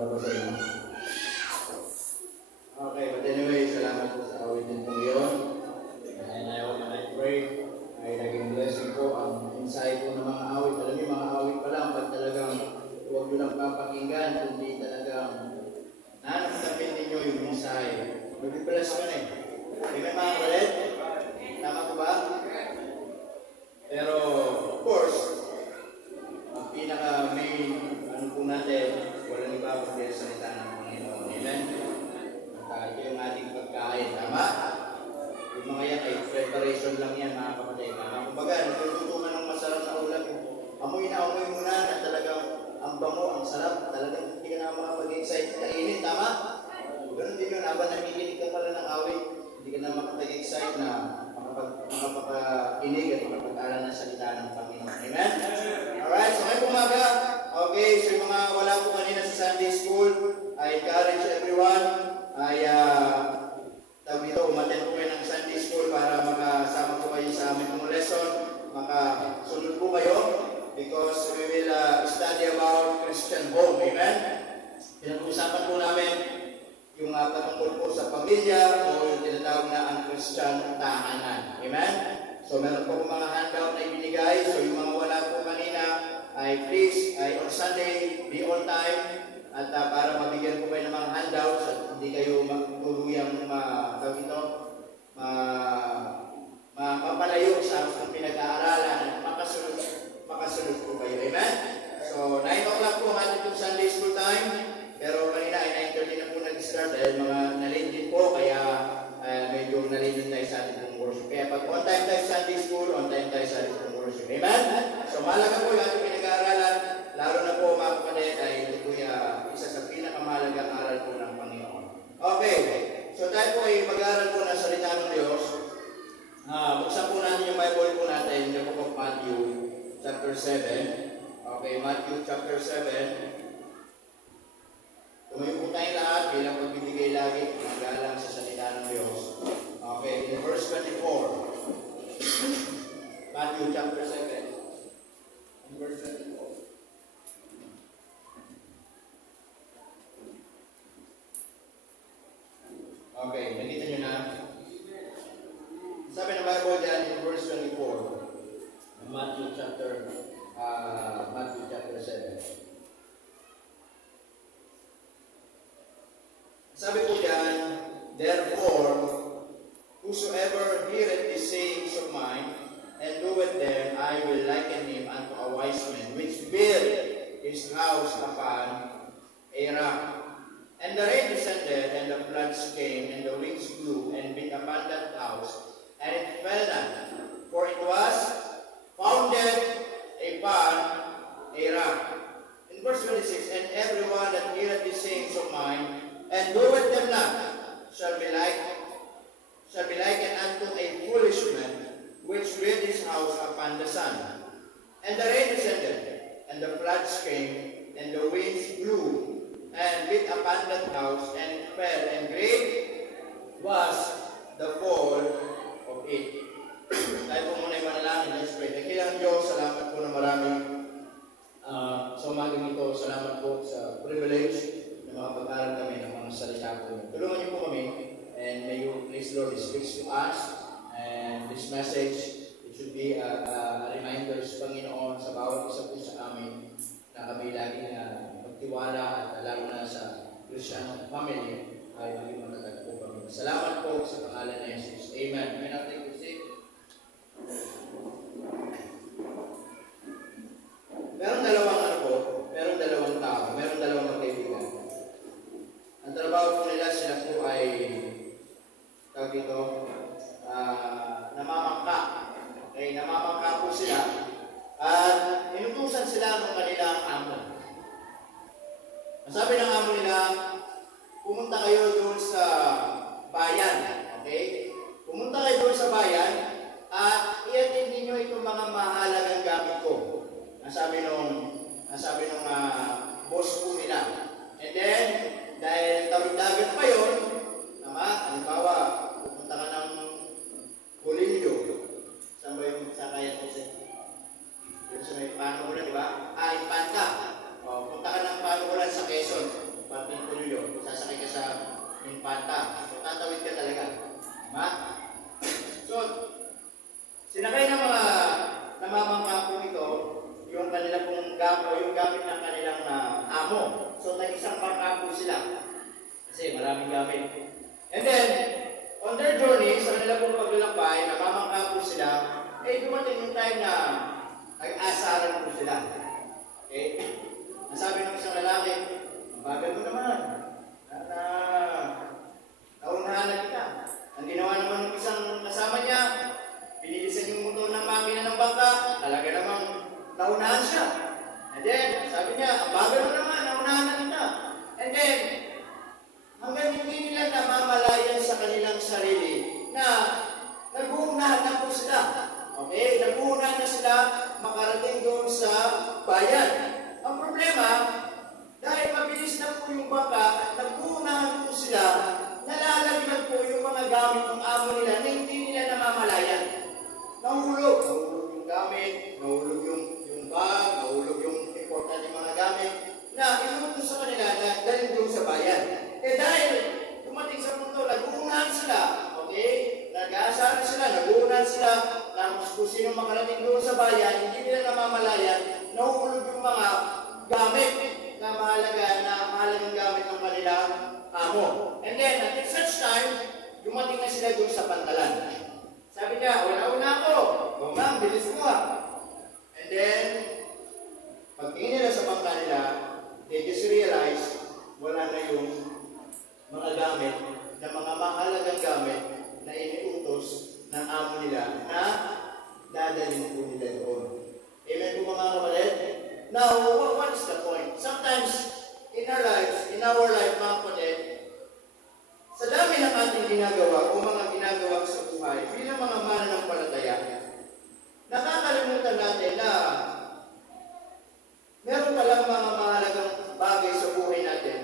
para basahin. Okay, but anyway, salamat po sa awitin po yun. And I pray ay naging blessing po ang insight po ng mga awit. Alam niyo, mga awit pa lang, pag talagang huwag nyo lang papakinggan, kundi talagang nanamdamin ninyo yung insight. Mag-bless ka na eh. Di ba mga kalit? Tama ko ba? Pero, of course, ang pinaka-main, ano po natin, walang iba kundi ang salita ng Panginoon. Amen? Ito yung ating pagkain. Tama? Yung mga yan ay preparation lang yan, mga kapatid. Kumbaga, nagtututungan ng masarap na ulam. Amoy na amoy mo na talagang ang bango, ang sarap. Talagang hindi ka na makapag-excite kainin. Tama? Ganun din yun. Habang nakikinig ka pala ng awit, hindi ka na makapag-excite na makapag-inig at makapag-aral ng salita ng Panginoon. Amen? Alright, so ngayong umaga, okay, so yung mga wala po kanina sa Sunday School, I encourage everyone, tawag dito, umattend po kayo ng Sunday School para makasama po kayo sa aming pong lesson, makasunod po kayo, because we will study about Christian home. Amen? Pinag-uusapan po namin yung patungkol po sa pamilya o yung tinatawag na ang Christian tahanan. Amen? So meron po mga handout na ibinigay. So yung mga wala po kanina, ay please, on Sunday, be on time. At para mabigyan po kayo ng mga handouts at hindi kayo tuluyang mapalayo sa pinag-aaralan at makasunod po kayo. Amen? So 9 o'clock po ang ating Sunday school time. Pero kanina ay 9:30 na po nag-start dahil mga nalate din po, kaya medyo nalate din tayo sa ating pong worship. Kaya pag on time tayo sa Sunday school, on time tayo sa ating pong worship. Amen? So mahalaga po yung ating pinag-aaralan, lalo na po mga kapatid ay ito po isa sa pinakamahalagang aral po ng Panginoon. Okay, so tayo po ay mag-aaral po ng salita ng Diyos. Buksan po natin yung Bible po natin, yung book of Matthew chapter 7. Okay, Matthew chapter 7. Tumayo po tayo lahat bilang pagbibigay lagi ng galang sa salita ng Diyos. Okay, in verse 24. Matthew chapter 7. In verse 24. Okay, nakita nyo na. Sabi ng Bible dyan in verse 24. Matthew chapter 7. Sabi po diyan, therefore, whosoever heareth these sayings of mine, and doeth them, I will liken him unto a wise man, which built his house upon a rock. And the rain descended, and the floods came, and the winds blew, and beat upon that house, and it fell not, for it was founded upon a rock. In verse 26, and everyone that heareth these sayings of mine, and doeth them not, shall be likened unto a foolish man, which built his house upon the sand. And the rain descended, and the floods came, and the winds blew, and beat upon that house, and it fell, and great was the fall of it. Tayo po muna yung manalangin. Let's pray. Dakilang Diyos, salamat po na marami sa umagang ito. Salamat po sa privilege na makapag-aral kami ng mga salita po. Tulungan niyo po kami, and may you please, Lord, speak to us, and this message, it should be a reminder sa Panginoon sa bawat isa po sa amin na kami lagi na magtiwala at lalo na sa Christian family ay maging matatag po kami. Salamat po sa pangalan na Jesus. Amen. May natin po si Merong dalawang tao, merong dalawang magkaibigan. Ang trabaho po nila, sila po ay namamangka. Okay, namamangka po sila. At inutusan sila ng kanilang amo. Ang sabi ng amo nila, pumunta kayo doon sa bayan. Okay? Pumunta kayo doon sa bayan at i-attend ninyo itong mga mahalagang gamit ko. Ang sabi nung boss po nila. And then, dahil tawid-dagat pa yun, halimbawa, pupunta ka ng Colillo. Saan ba yung sakayan kasi? Yung sa may Panukulan, di ba? Infanta. Punta ka ng Panukulan sa Quezon. yung gamit ng kanilang amo. So, nag-isang bangka po sila. Kasi maraming gamit. And then, on their journey, sa kanila pong paglalakbay, namamangka po sila, dumating yung time na nag-asaran po sila. Okay? Nasabi ng isang lalaki, ang bagal mo naman. Naunahan na kita. Ang ginawa naman ng isang kasama niya, pinilisan yung motor ng makina ng bangka, talaga namang naunahan siya. And then, sabi niya, ang bagal mo naman, naunahan na kita. And then, hanggang hindi nila namamalayan sa kanilang sarili na nag-uunahan na po sila. Okay? Nag-uunahan na sila makarating doon sa bayan. Ang problema, dahil mabilis na po yung bangka, nag-uunahan po sila, nalalaglag po yung mga gamit ng amo nila na hindi nila namamalayan. Nahulog yung gamit, nahulog yung bag, nahulog yung importante mga gamit na inuutos sa kanila na dalhin doon sa bayan. Dahil dumating sa punto, nag-uunahan sila, okay? Nag-aasaran sila, nag-uunahan sila, na kung sino makarating doon sa bayan, hindi nila namamalayan, nahulog yung mga gamit na mahalagang gamit ng kanilang amo. And then, at such time, dumating na sila doon sa pantalan. Sabi niya, una ako. O ma'am, bilis mo And then, pagtingin nila sa bangka nila, they just realize, wala na yung mga gamit, na mga mahalagang gamit na iniutos ng amo nila na dadalhin po nila doon. Amen po mga kapatid? Now, what is the point? Sometimes, in our life, mga kapatid, sa dami ng ating ginagawa o mga ginagawa sa buhay, bilang mga mananampalataya, nakakalimutan natin na meron palang mga mahalagang bagay sa buhay natin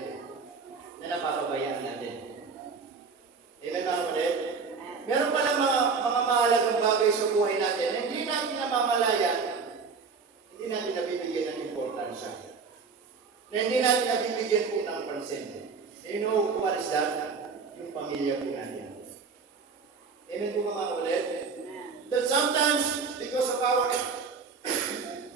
na napapabayaan natin. Amen mga kapatid? Meron palang mga mahalagang bagay sa buhay natin na hindi natin namamalayan, hindi natin nabibigyan ng importansya. Na hindi natin nabibigyan po ng pansin. You know what is that? Yung pamilya po natin. Amen po mga ulit? That sometimes, because of our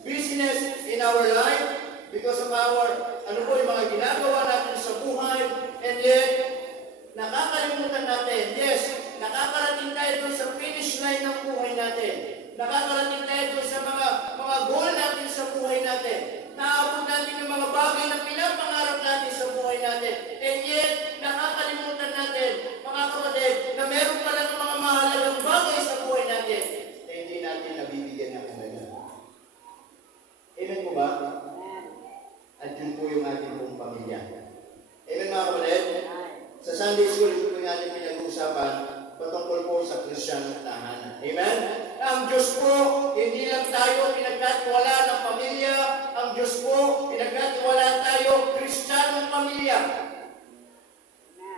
business in our life, because of our, yung mga ginagawa natin sa buhay, and yet, nakakalimutan natin, yes, nakakarating tayo doon sa finish line ng buhay natin. Nakakarating tayo doon sa mga goal natin sa buhay natin. Naabot natin yung mga bagay na pinapangarap natin sa buhay natin. And yet, nakakalimutan natin, mga kapatid, na meron palang mga mahalagang bagay sa buhay natin na hindi natin nabibigyan ng halaga. Amen po ba? At yun po yung ating pong pamilya. Amen mga kapatid? Sa Sunday School, ito po yung ating pinag-uusapan patungkol po sa Kristiyanong tahanan. Amen? Ang Diyos po, hindi lang tayo pinagkatiwala ng pamilya. Ang Diyos po, pinagkatiwala tayo Kristiyanong pamilya.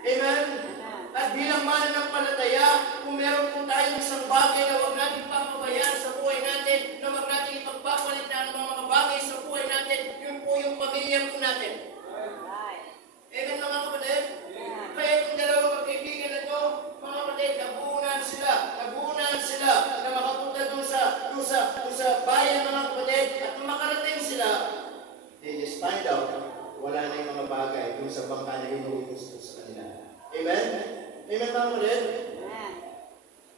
Amen? At bilang mananampalataya, kung meron po tayong isang bagay na huwag natin papabayaan sa buhay natin, na huwag natin ipagpapalit na ng mga bagay sa buhay natin, yun po yung pamilya po natin. Amen mga kapatid? Kaya itong dalawang magkaibigan na ito, mga kapatid, nag-uunahan sila na makapunta doon sa bayan mga kapatid, at nung makarating sila, they just find out, wala na yung mga bagay doon sa bangka na inuutos sa kanila. Amen? Amen mga kapatid?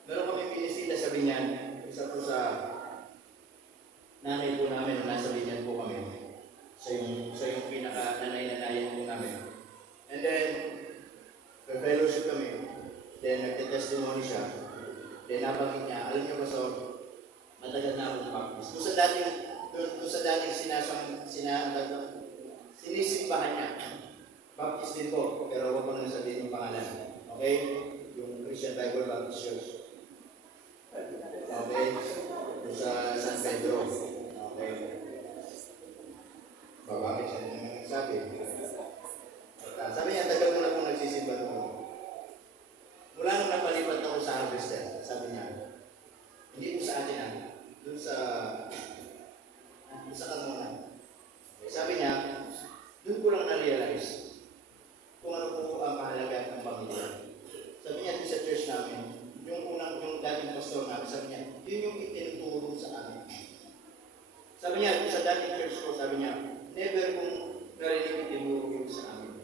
Meron kami pinisita sa Binyan, isa po sa nanay po namin, nasa Binyan po kami. Sa yung pinaka-nanay-nanayan po namin. And then, fellowship kami. Then, nagte-testimony siya. Then, nabanggit niya, alam niyo ba, so, matagal na akong baptist. Doon sa dating sinisimbahan niya. Baptist din po, pero huwag ko nang sabihin yung pangalan. Okay? Yung Christian Bible Baptist Church. Okay? Doon sa San Pedro. Okay? Babakit siya naman nagsabi. Sabi niya, tagal mo na kung nagsisimba doon. Mula nung napalipat ako sa harvester, sabi niya, hindi po sa atin doon sa Kamunan. Sabi niya, doon ko lang na-realize kung ano po ang mahalaga ng pamilya. Sabi niya doon sa church namin, yung dating pastor namin, sabi niya, yun yung itinuturo sa amin. Sabi niya, never kong narinig tinuro yun sa amin.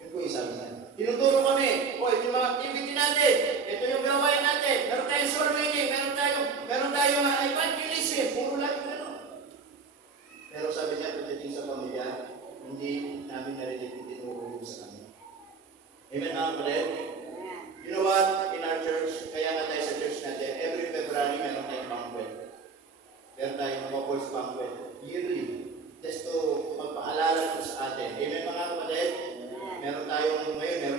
Yun po yung sabi niya. Tinuturo kami, o ito yung mga activity natin, ito yung gawain natin, meron tayong soul winning, meron tayong evangelism, puro lang yung ano. Pero sabi niya, pagdating sa pamilya, hindi namin narinig yung tinuro yun sa amin. Amen, mga kapatid? You know what? In our church, kaya nga tayo sa church natin, every February meron tayong banquet. Meron tayong couples banquet. Yearly. Just to magpaalala po sa atin. Amen, mga kapatid? Meron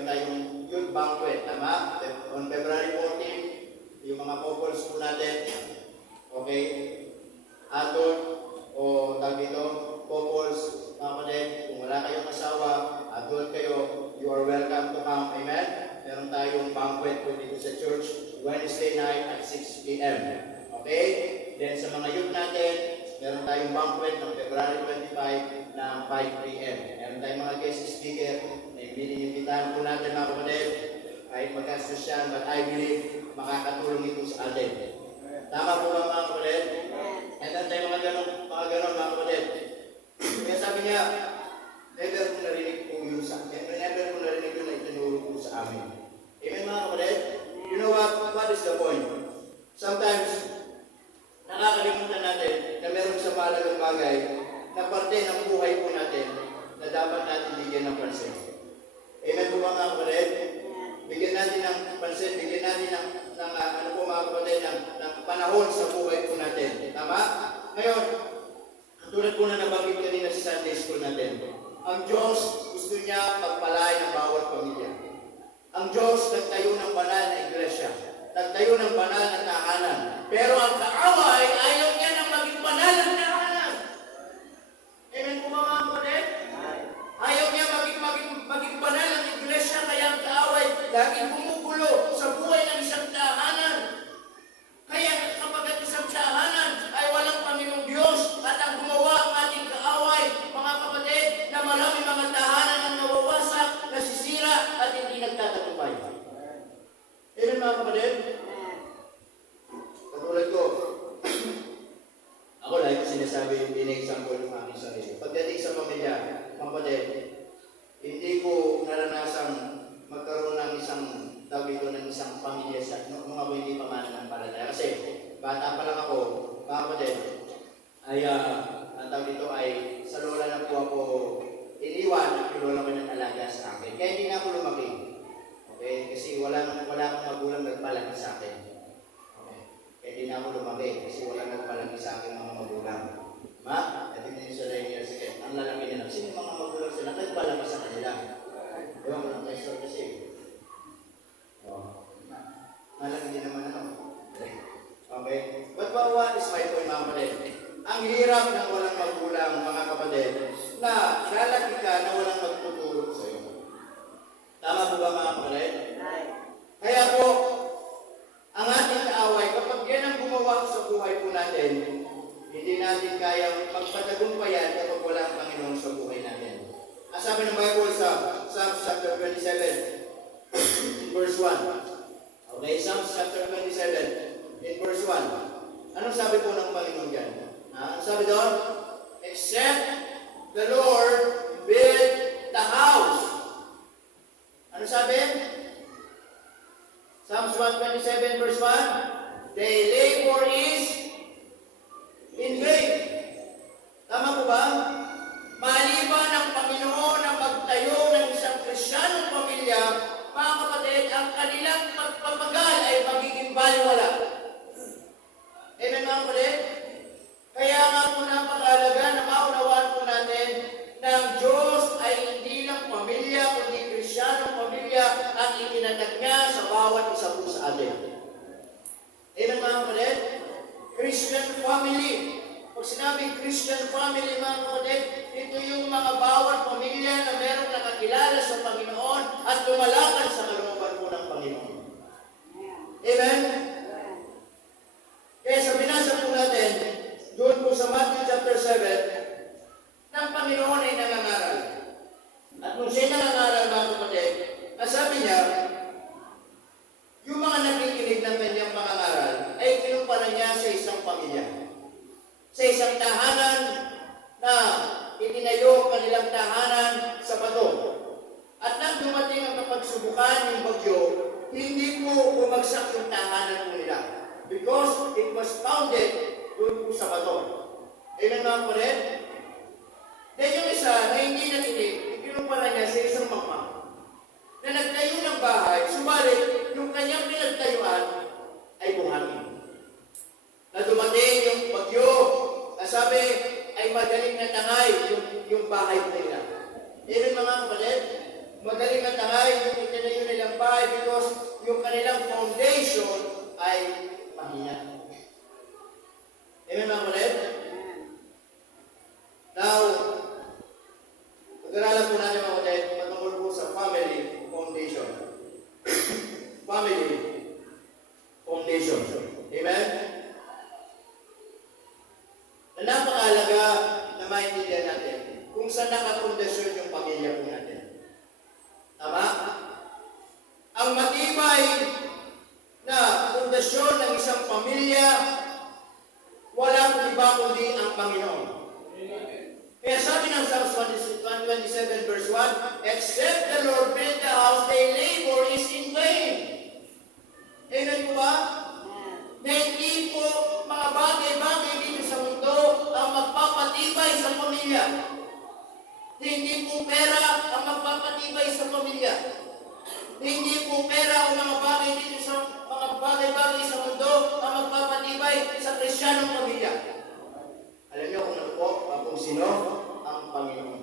tayong youth banquet. Tama? On February 14, yung mga couples po natin, okay? Adult, o tag dito, couples, mga kapatid, kung wala kayong asawa, adult kayo, you are welcome to come. Amen? Meron tayong banquet po dito sa church, Wednesday night at 6 p.m. Okay? Then sa mga youth natin, meron tayong banquet ng February 25 ng 5 p.m. Meron tayong mga guest speaker na binibitahan po natin, mga kapatid. Kahit magkastos yan, but I believe makakatulong ito sa atin. Tama po ba, mga kapatid? And then tayo mga ganon, mga kapatid. Kaya sabi niya, never kong narinig po yun sa akin. Never kong narinig yun na itinuro po sa amin. Amen, mga kapatid? You know what is the point? Sometimes, nakakalimutan natin na meron sa mahalagang bagay na parte ng buhay po natin na dapat natin bigyan ng pansin. Amen po ba, mga kapatid? Bigyan natin ng pansin, bigyan natin ng ano po, mga kapatid, ng panahon sa buhay po natin. Tama? Ngayon, tulad po na nabanggit kanina sa Sunday School natin, ang Diyos gusto niya magpalay ng bawat pamilya. Ang Diyos nagtayo ng banal na iglesia, nagtayo ng banal na tahanan. Pero ang kaaway, ayaw niya ng maging banal na tahanan. Amen po mga kapatid? Ayaw niya maging banal ang iglesia, kaya ang kaaway laging bumugulo sa buhay ng isang tahanan. Kaya kapag ang isang tahanan ay walang Panginoong Diyos at ang gumawa ang ating kaaway, mga kapatid, na marami mga tahanan ang nawawasak, nasisira at hindi nagtatatupay. Amen mga kapatid? Katulad ko, ako lagi ko sinasabi, in-example ng aking sarili. Pagdating sa pamilya, kapatid, hindi ko naranasang magkaroon ng isang tawito ng isang pamilya sa nung ako hindi pa mananampalataya. Kasi bata pa lang ako, mga kapatid, ay ang tawag dito ay sa lola na po ako iniwan at yung lola ko ng alaga sa akin. Kaya hindi na ako lumaki. Okay? Kasi wala akong magulang nagpalaki sa akin. Okay? Kaya hindi na ako lumaki kasi wala nagpalaki sa akin mga magulang. At hindi nyo sila yung sige, ang lalaki nila. Sino yung mga magulang sila? Nagpalaki sa kanila. Ewan ko lang tayo kasi. Malaki din naman ano. Okay? But what is my point, mga kapatid? Ang hirap ng walang magulang, mga kapatid, na lalaki ka na walang magtuturo sa iyo. Tama po ba, mga kapatid? Kaya po, ang ating kaaway, kapag yan ang gumawa sa buhay po natin, hindi natin kayang magpatagumpayan kapag wala ang Panginoon sa buhay natin. Ang sabi ng Bible sa Psalms chapter 27, verse 1. Okay, Psalms chapter 27, in verse 1. Anong sabi po ng Panginoon dyan? Ang sabi doon? Except the Lord build the house. Ano sabi? Psalms 127 verse 1. They labor is in vain. Tama po ba? Maliban ng Panginoon ang magtayo ng isang Kristiyanong pamilya, mga kapatid, ang kanilang pagpapagal ay magiging baliwala. Amen mga kapatid? Kaya nga po napakahalaga na maunawaan po natin na ang Diyos ay hindi lang pamilya, kundi Kristiyanong pamilya ang itinatag niya sa bawat isa po sa atin. Amen mga kapatid? Christian family. Pag sinabing Christian family, mga kapatid, ito yung mga bawat pamilya na merong nakakilala sa Panginoon at lumalakad sa kalooban po ng Panginoon. Amen? Kaya sa binasa po natin, doon po sa Matthew chapter 7, ng Panginoon ay nangangaral. At nung siya nangangaral, mga kapatid, sabi niya, yung mga nakikinig ng kanyang pangangaral ay kinumpara niya sa isang pamilya. Sa isang tahanan na itinayo ang kanilang tahanan sa bato. At nang dumating ang kapagsubukan yung bagyo, hindi po bumagsak yung tahanan po nila. Because it was founded doon po sa bato. Amen mga kapatid? Then yung isa na hindi nakinig, ikinumpara niya sa isang mangmang na nagtayo ng bahay, subalit yung kanyang pinagtayuan ay buhangin. Na dumating yung bagyo, na sabi ay magaling na tangay yung bahay nila. Amen mga kapatid? Magaling na tangay yung itinayo nilang bahay because yung kanilang foundation ay mahina. Amen mga kapatid? Now, pag-aralan po natin mga kapatid, patungkol po sa family foundation. Family foundation. Amen? Na napakahalaga na maintindihan natin kung saan nakapundasyon yung pamilya po natin. Tama? Ang matibay na pundasyon ng isang pamilya, walang iba kundi ang Panginoon. Kaya sabi ng Psalms 127 verse 1, except the Lord build the house, their labor is in vain. Amen po ba? Na hindi po mga bagay-bagay dito sa mundo ang magpapatibay sa pamilya. Hindi po pera ang magpapatibay sa pamilya. Hindi po pera ang mga bagay dito sa mga bagay-bagay sa mundo ang magpapatibay sa Kristiyanong pamilya. Alam niyo kung ano po, kung sino? Ang Panginoon.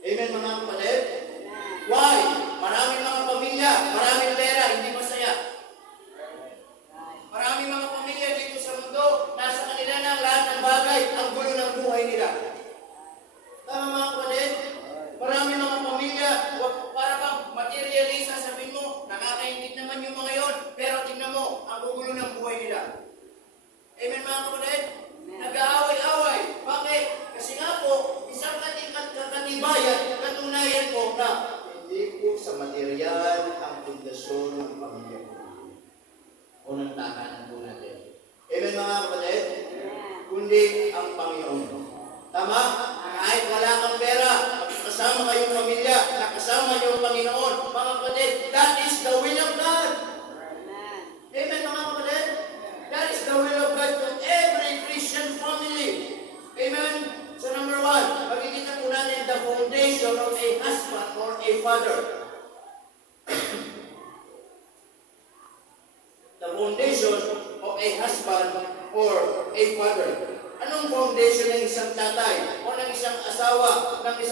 Amen mga kapatid? Why? Maraming mga pamilya, maraming pera, hindi masaya. Maraming mga pamilya dito sa mundo, nasa kanila na lahat ng bagay, ang gulo ng buhay nila. Tama mga kapatid? Maraming mga pamilya, para bang materialista, sabihin mo, nakakaingit naman yung mga yon, pero tingnan mo, ang gulo ng buhay nila. Amen mga kapatid? Nag-aaway-away. Bakit? Kasi nga po, isang katibayan, katunayan po na hindi po sa material ang pundasyon ng pamilya po. O ng tahanan po natin. Amen mga kapatid? Kundi ang Panginoon. Tama? Kahit wala kang pera, kasama kayong pamilya, nakasama niyo ang Panginoon. Mga kapatid, that is the will of God. Amen mga kapatid? That is the will of God to every Christian family. Amen? So number one, makikita po natin the foundation of a husband or a father. The foundation of a husband or a father. Anong foundation ng isang tatay o ng isang asawa, ng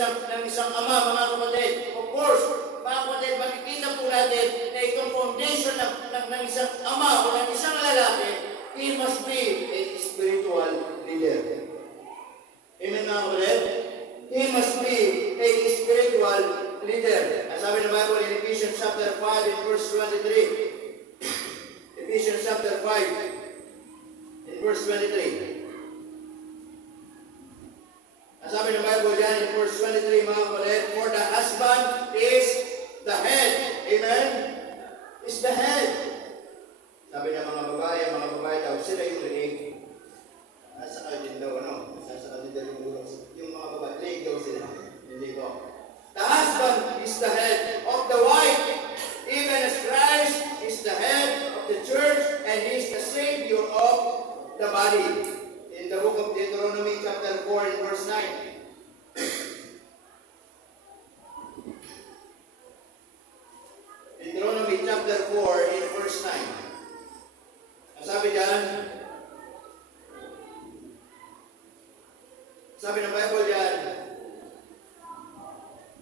isang ama, mga kapatid? Of course, mga kapatid, makikita po natin na itong foundation ng isang ama o ng isang lalaki, he must be a spiritual leader. Amen mga kapatid? He must be a spiritual leader. Ang sabi ng Bible in Ephesians chapter 5 in verse 23. Ephesians chapter 5 in verse 23. Ang sabi ng Bible yan in verse 23 mga kapatid, for the husband is the head. Amen? Is the head. Sabi ng mga babae daw, sila yung leeg. Nasa kayo din daw, ano? Nasa kayo din daw yung ulo. Yung mga babae, leeg daw sila. Hindi ko. The husband is the head of the wife, even as Christ is the head of the church, and he is the Savior of the body. In the book of Deuteronomy chapter 4 and verse 9. Deuteronomy chapter 4 in verse 9. Ang sabi dyan, sabi ng Bible dyan,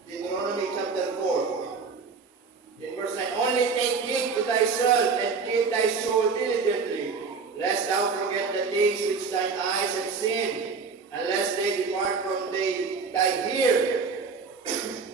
Deuteronomy chapter 4, in verse 9, only take heed to thyself and keep thy soul diligently, lest thou forget the things which thine eyes have seen, unless they depart from thy ear,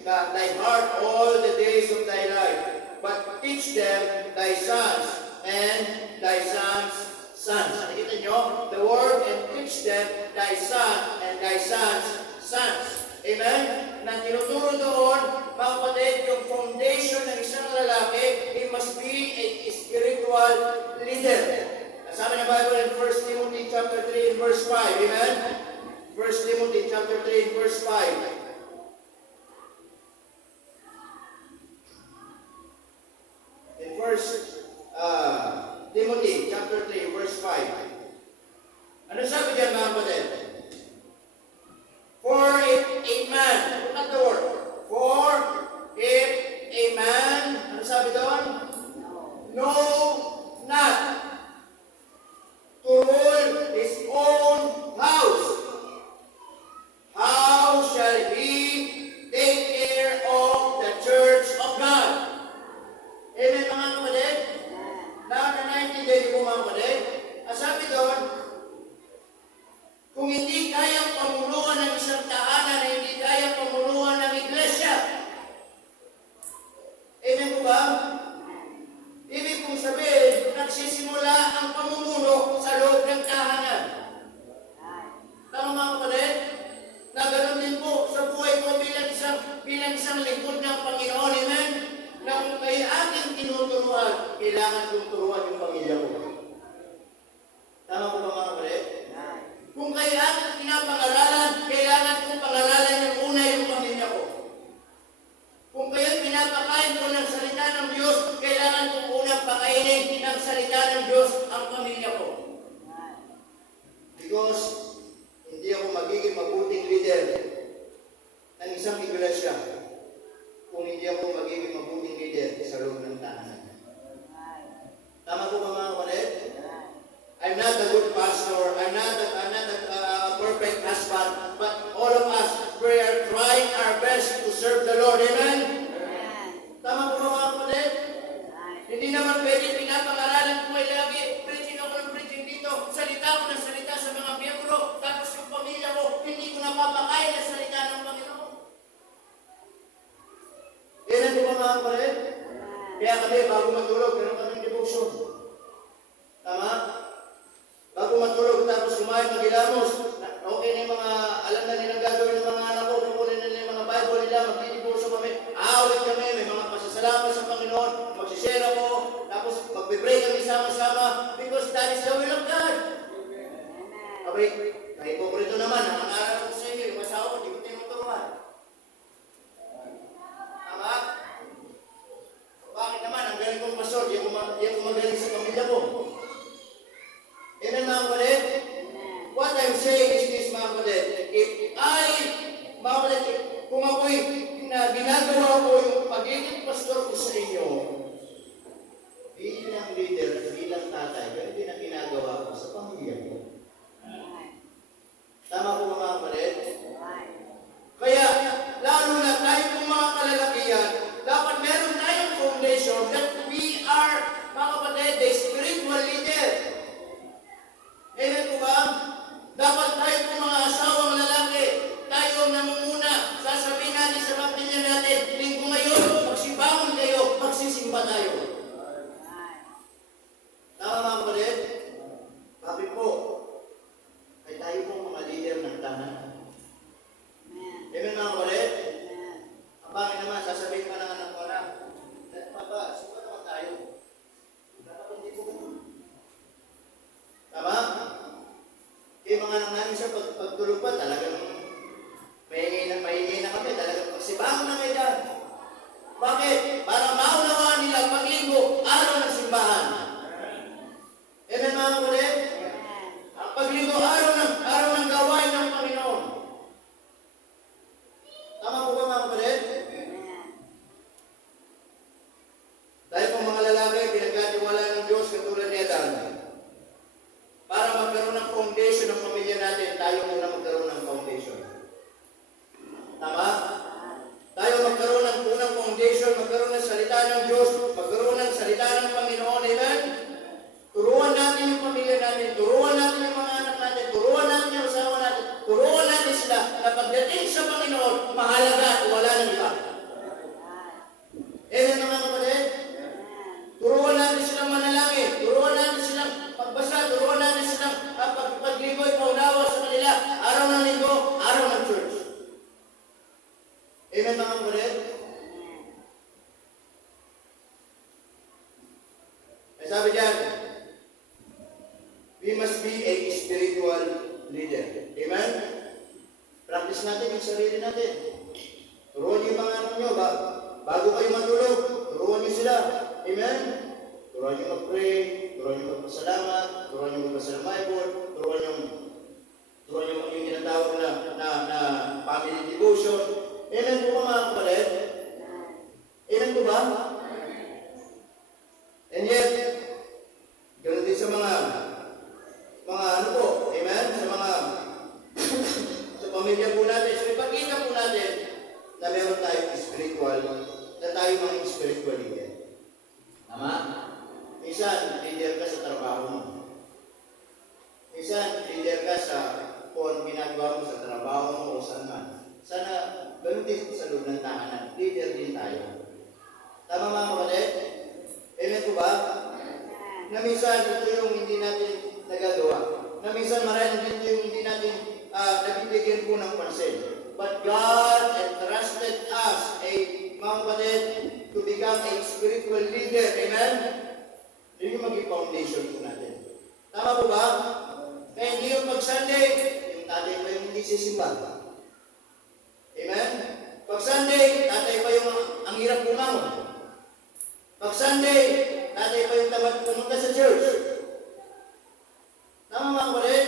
thy heart all the days of thy life. But teach them thy sons and thy sons' sons. Nakikita nyo? The word, and teach them thy son and thy sons' sons. Amen? Na tinuturo doon, mga kapatid, yung foundation ng isang lalaki, he must be a spiritual leader. Sabi ng Bible in 1 Timothy chapter 3 and verse 5. Amen? 1 Timothy chapter 3, verse 5. In First Timothy chapter 3, verse 5. Ano sabi diyan mga kapatid? For if a man, look at the word. For if a man, ano sabi doon? Know not to rule his own house, how shall he take care of the church of God? Amen mga kapatid? Naiintindihan niyo mga kapatid? Ang sabi doon, kung hindi kayang pamuluhan ng isang tahanan, hindi kayang pamuluhan ng iglesia. Amen po ba? Ibig kong sabihin, nagsisimula ang pamumuno sa loob ng tahanan. Tama mga kapatid? Na ganoon din po sa buhay ko bilang isang lingkod ng Panginoon. Amen? Na kung kayo aking tinuturuan, kailangan kong turuan yung pamilya ko. Tama po ba mga kapatid? Kung kayo aking pinapangaralan, kailangan kong pangaralan yung una yung pamilya ko. Kung kayo pinapakain ko ng salita ng Diyos, kailangan kong unang pakainin ng salita ng Diyos ang pamilya ko. Because hindi ako magiging mabuting leader ng isang iglesia kung hindi ako magiging mabuting leader sa loob ng tahanan. Tama po ba mga kapatid? I'm not a good pastor, I'm not a perfect husband, but all of us, we are trying our best to serve the Lord. Amen? Tama po ba mga kapatid? Hindi naman pwede pinapangaralan ko ay lagi, preaching ako ng preaching dito, salita ako ng salita sa mga miyembro, tapos yung pamilya ko, hindi ko napapakain na salita ng Panginoon. Yan po ba mga kapatid? Kaya kami, bago matulog, meron kaming devotion. Tama? Bago matulog, tapos kumain, maghilamos. Okay na yung mga, alam na nilang gagawin ng mga anak ko, kukunin na yung mga Bible nila, magdidibuso kami, aawit kami, may mga pasasalamat sa Panginoon, magsishare ako, tapos magbe-pray kami sama-sama, because that is the will of God. Abay, kahit po rito naman, ang nangaral ko sa inyo, yung asawa ko, di ko tinuturuan. Tama? Bakit naman, ang galing kong pastor, di ako magaling sa pamilya ko. Amen mga kapatid? What I'm saying is this mga kapatid, mga kapatid, kung ako'y ginagawa ko yung pagiging pastor ko sa inyo, bilang leader, bilang tatay, ganun din ang ginagawa ko sa pamilya ko. Tama po mga kapatid? Kaya, lalo na tayo kung mga kalalakihan, dapat meron tayong foundation that we are, mga kapatid, the spiritual leader. Amen po ba? Dapat tayo po mga asawang lalaki, tayo ang namumuna, sasabihin natin sa pamilya natin, linggo ngayon, magsibangon kayo, magsisimba tayo. Tama mga kapatid? Bakit po? Ay tayo po mga leader ng tahanan. Amen mga kapatid? Ang pangit naman, sasabihin pa ng anak ko na, Papa, suka naman tayo. Dapat hindi po ganun. Tama? Kaya mga anak namin sa pagtulog pa, talagang maingay na kami, talagang pagsibangon na ngayon. Bakit? Para maunawaan nila paglinggo, araw ng simbahan. Amen mga kapatid? Ang paglinggo, araw ng gawain ng Panginoon. Tama po ba mga kapatid? Dahil po mga lalaki, pinagkatiwala ng Diyos katulad ni Adan. Para magkaroon ng foundation ng pamilya natin, tayo muna magkaroon ng foundation. Tama? Tayo magkaroon ng unang foundation, magkaroon ng salita ng Diyos, magkaroon ng salita ng Panginoon. Amen? Turuan natin yung pamilya natin, turuan natin yung mga anak natin, turuan natin yung asawa natin, turuan natin sila na pagdating sa Panginoon, mahalaga at wala ng iba. Amen mga kapatid? Turuan natin silang manalangin, turuan natin silang pagbasa, turuan natin silang paglinggo'y paunawa sa kanila, araw ng linggo, araw ng church. Amen mga kapatid? Ay sabi diyan, we must be a spiritual leader. Amen? Practice i-practice natin yung sarili natin. Turuan niyo yung mga anak niyo, bago kayo matulog, turuan niyo sila. Amen? Turuan niyo mag-pray, turuan niyo magpasalamat, turuan niyo magbasa ng Bible, turuan niyo yung tinatawag na family devotion. Amen po ba mga kapatid? Amen po ba? And yet, ganoon din sa mga ano po, amen? Sa pamilya po natin. So ipakita po natin na meron tayong spiritual, na tayo mga spiritual leader. Tama? Minsan, leader ka sa trabaho mo. Minsan, leader ka sa kung ginagawa mo sa trabaho mo o saan man. Sana, ganoon din sa loob ng tahanan. Leader din tayo. Tama mga kapatid? Amen po ba? Na minsan, ito yung hindi natin nagagawa. Na minsan, marami dito yung hindi natin nabibigyan po ng pansin. But God entrusted us, mga kapatid, to become a spiritual leader. Amen? Yun yung maging foundation po natin. Tama po ba? Kaya hindi yung pag-Sunday, yung tatay pa yung hindi sisimba. Amen? Pag-Sunday, tatay pa yung ang hirap bumangon. Pag-Sunday, tatay pa yung tamad pumunta sa church. Tama mga kapatid?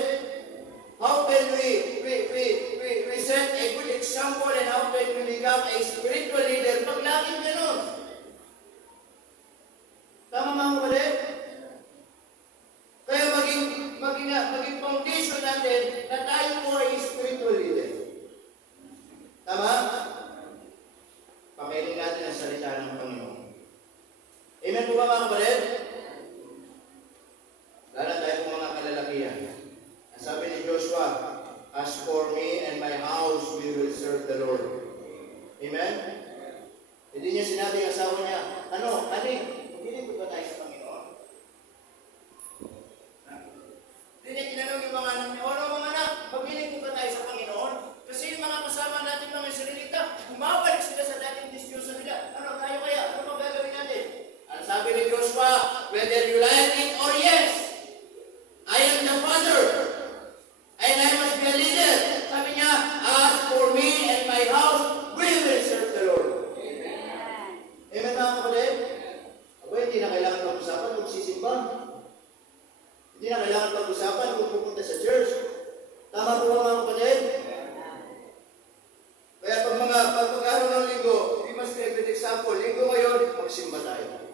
How can we set a good example and how can we become a spiritual leader pag laging ganun? Tama mga kapatid? Kaya maging foundation natin na tayo po ay spiritual leader. Tama? Pakainin natin ang salita ng Panginoon. Amen po ba mga kapatid? Lala tayo po mga kalalakihan. Ang sabi ni Joshua, as for me and my house, we will serve the Lord. Amen? Hindi niya sinabi ang asawa niya, hindi po ba tayo sa Panginoon? Hindi niya tinanong yung mga anak niya, mga anak, pag-inig po ba tayo sa Panginoon? Kasi yung mga kasama natin mga Israelita, bumabalik sila sa dating diskusyon nila. Tayo kaya? Ano gagawin natin? Ang sabi ni Joshua, whether you like it or yes, I am the father, and I must be a leader. Sabi niya, as for me and my house, we will serve the Lord. Amen mga kapatid? Hindi na kailangan pag-usapan kung sisimba. Hindi na kailangan pag-usapan kung pupunta sa church. Tama po ba mga kapatid? Kaya pag-araw ng linggo, we must take an example. Linggo ngayon, magsimba tayo.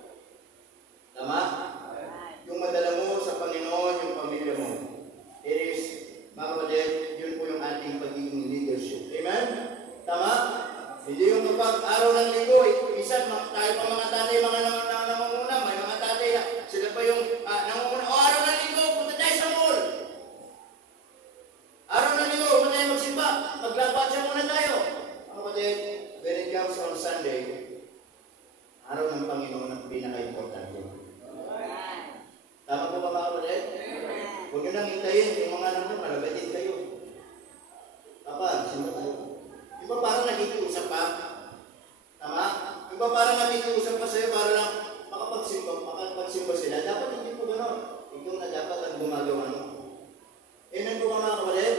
Tama? Yung madala mo sa Panginoon, yung pamilya mo. It is, mga kapatid, yun po yung ating pagiging leadership. Amen? Tama? Hindi yung kapag-araw ng linggo, minsan tayo pa mga tatay, mga nangunguna, may mga tatay, sila pa yung nangunguna, araw ng linggo, punta tayo sa mall. Araw ng linggo, punta tayo magsimba, maglabatsa muna tayo. Mga kapatid, when it comes on Sunday, araw ng Panginoon ang pinaka-importante. Tama po ba mga kapatid? Huwag nyo nang hintayin, yung mga anak nyo, malagatin kayo. Papa, simba tayo. Di ba parang nakikiusap pa? Tama? Di ba parang nakikiusap pa sa'yo para lang makapagsimba sila? Dapat hindi po gano'n. Ikaw na dapat ang gumagawa mo. Amen po mga kapatid?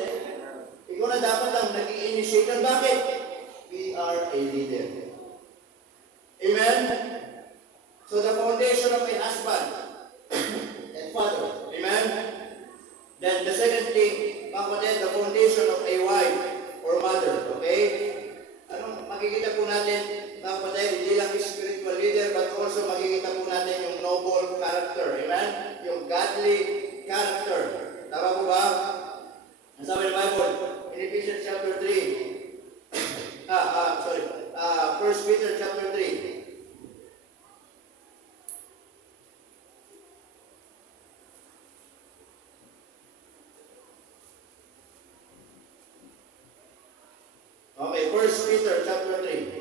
Ikaw na dapat ang nag-i-initiate. Bakit? We are a leader. Amen? So the foundation of a husband and father. Amen? Then the second thing, mga kapatid, the foundation of a wife or mother. Okay? Anong makikita po natin, mga kapatid, hindi lang spiritual leader, but also makikita po natin yung noble character. Amen? Yung godly character. Tama po ba? Ang sabi ng Bible, in Ephesians chapter 3, 1 Peter chapter 3. Okay, 1 Peter chapter 3.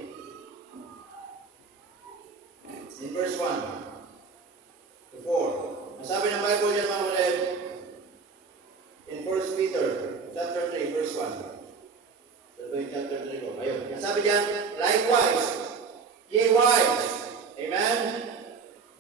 In verse 1 to 4. Ang sabi ng Bible yan mga kapatid, in 1 Peter chapter 3, verse 1. Ito yung chapter 3 ko. Ayun. Ang sabi diyan, likewise, ye wives, amen,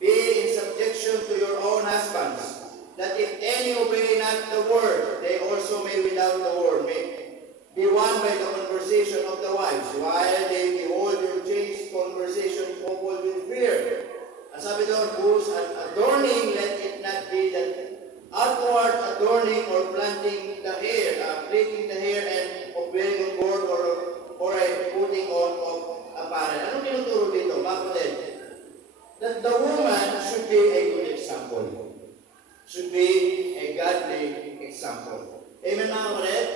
be in subjection to your own husbands, that if any obey not the word, they also may without the word, may be won by the conversation of the wives, while they behold your chaste conversation coupled with fear. Ang sabi doon, whose adorning, let it not be that outward adorning or planting the hair, plaiting the hair and of wearing a gold or a putting on of apparel. Anong tinuturo dito, mga kapatid? That the woman should be a good example. Should be a godly example. Amen, mga kapatid?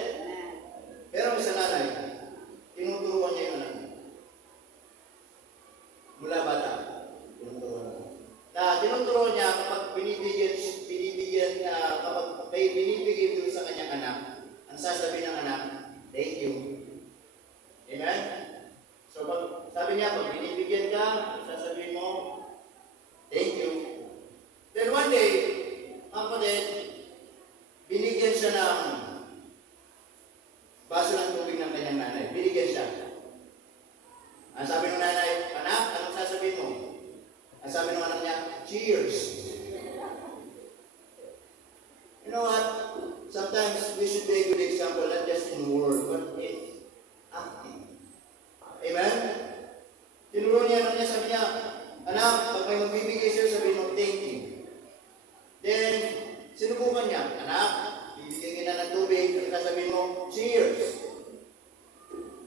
Pero sa nanay, tinuturuan niya yung anak niya. Mula bata. Tinuturuan niya kapag kapag may binibigay dito sa kanyang anak, ang sasabihin ng anak, thank you. Amen? So, sabi niya, pag binibigyan ka, sasabihin mo, thank you. Then one day, ang kapatid, binigyan siya ng baso ng tubig ng kanyang nanay. Binigyan siya. Ang sabi ng nanay, anak, anong sasabihin mo? Ang sabi ng anak niya, cheers. You know what? Sometimes we should be a good example, not just in word, but in acting. Amen? Tinuro niya anak niya, sabi niya, anak, pag may magbibigay sa'yo, sabihin mo, thank you. Then, sinubukan niya, anak, bibigyan kita ng tubig, at sabihin mo, cheers.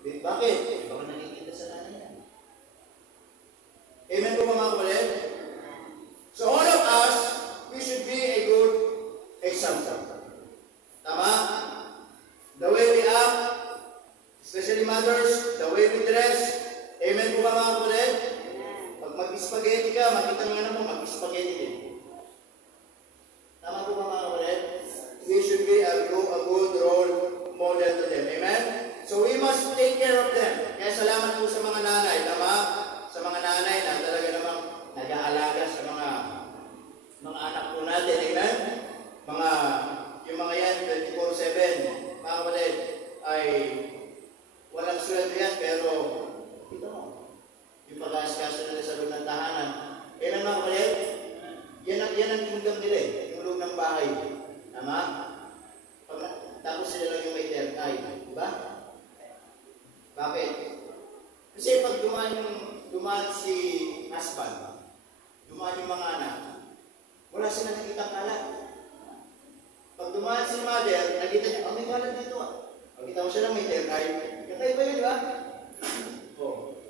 Bakit? Baka nakikita sa nanay niya. Amen po mga kapatid? So all of us, we should be a good example. Tama? The way we act, especially mothers, the way we dress. Amen po ba mga kapatid? Pag mag-spaghetti ka, makita mo na po, mag-spaghetti din. Tama po ba mga kapatid? We should be a good role model to them. Amen? So we must take care of them. Kaya salamat po sa mga nanay. Tama? Sa mga nanay na talaga namang nag-aalaga sa mga anak po natin. Amen? Yung mga yan, 24/7, mga kapatid, ay walang sweldo yan, pero ito mo, yung pag-aasikaso nila sa loob ng tahanan. Amen mga kapatid? Yan ang kingdom nila eh, yung loob ng bahay. Tama? Tapos sila lang yung may third eye. Diba? Bakit? Kasi pag dumaan si husband, dumaan yung mga anak, wala sila nakitang kalat. Pag dumaan si mother, nakita niya, may kalat dito ah. Pagkita mo siya lang may third eye. Kakay ba yun, di ba?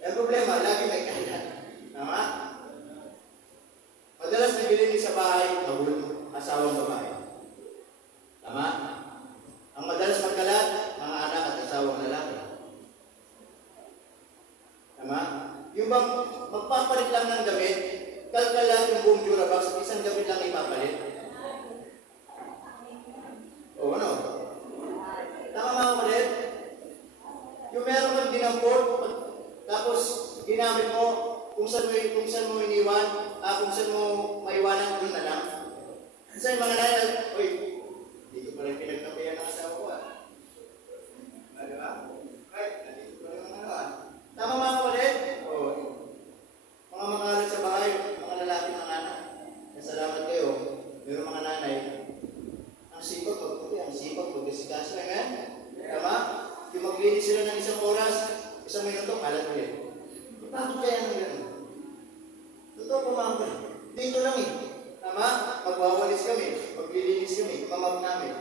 Ang problema, lagi may kalat. Tama? Madalas nabili niyo sa bahay, mahulog asawang babae. Tama? Ang madalas magkalat, mga anak at asawang lalaki. Tama? Yung bang magpapalit lang ng damit, kalkalat yung buong Durabox, isang damit lang ipapalit. O ano? Tama mga kapatid? Yung meron kang dinampot, tapos ginamit mo, kung saan mo iniwan, kung saan mo maiwanan, doon na lang. Kasi mga nanay, uy, dito pa rin pinagkapihan ng asawa ko ah. Diba? Right, dito pa rin mga ano. Tama mga kapatid? Mga makalat sa bahay, mga lalaki, mga anak. Salamat kayo. Pero mga nanay, ang sipag magputi, ang sipag mag-asikaso. Amen? Tama? Yung maglinis sila ng isang oras, isang minuto, kalat ulit. Bakit kaya nang gano'n? Totoo po mga kapatid. Dito lang eh. Tama? Magwawalis kami, maglilinis kami, mamag namin.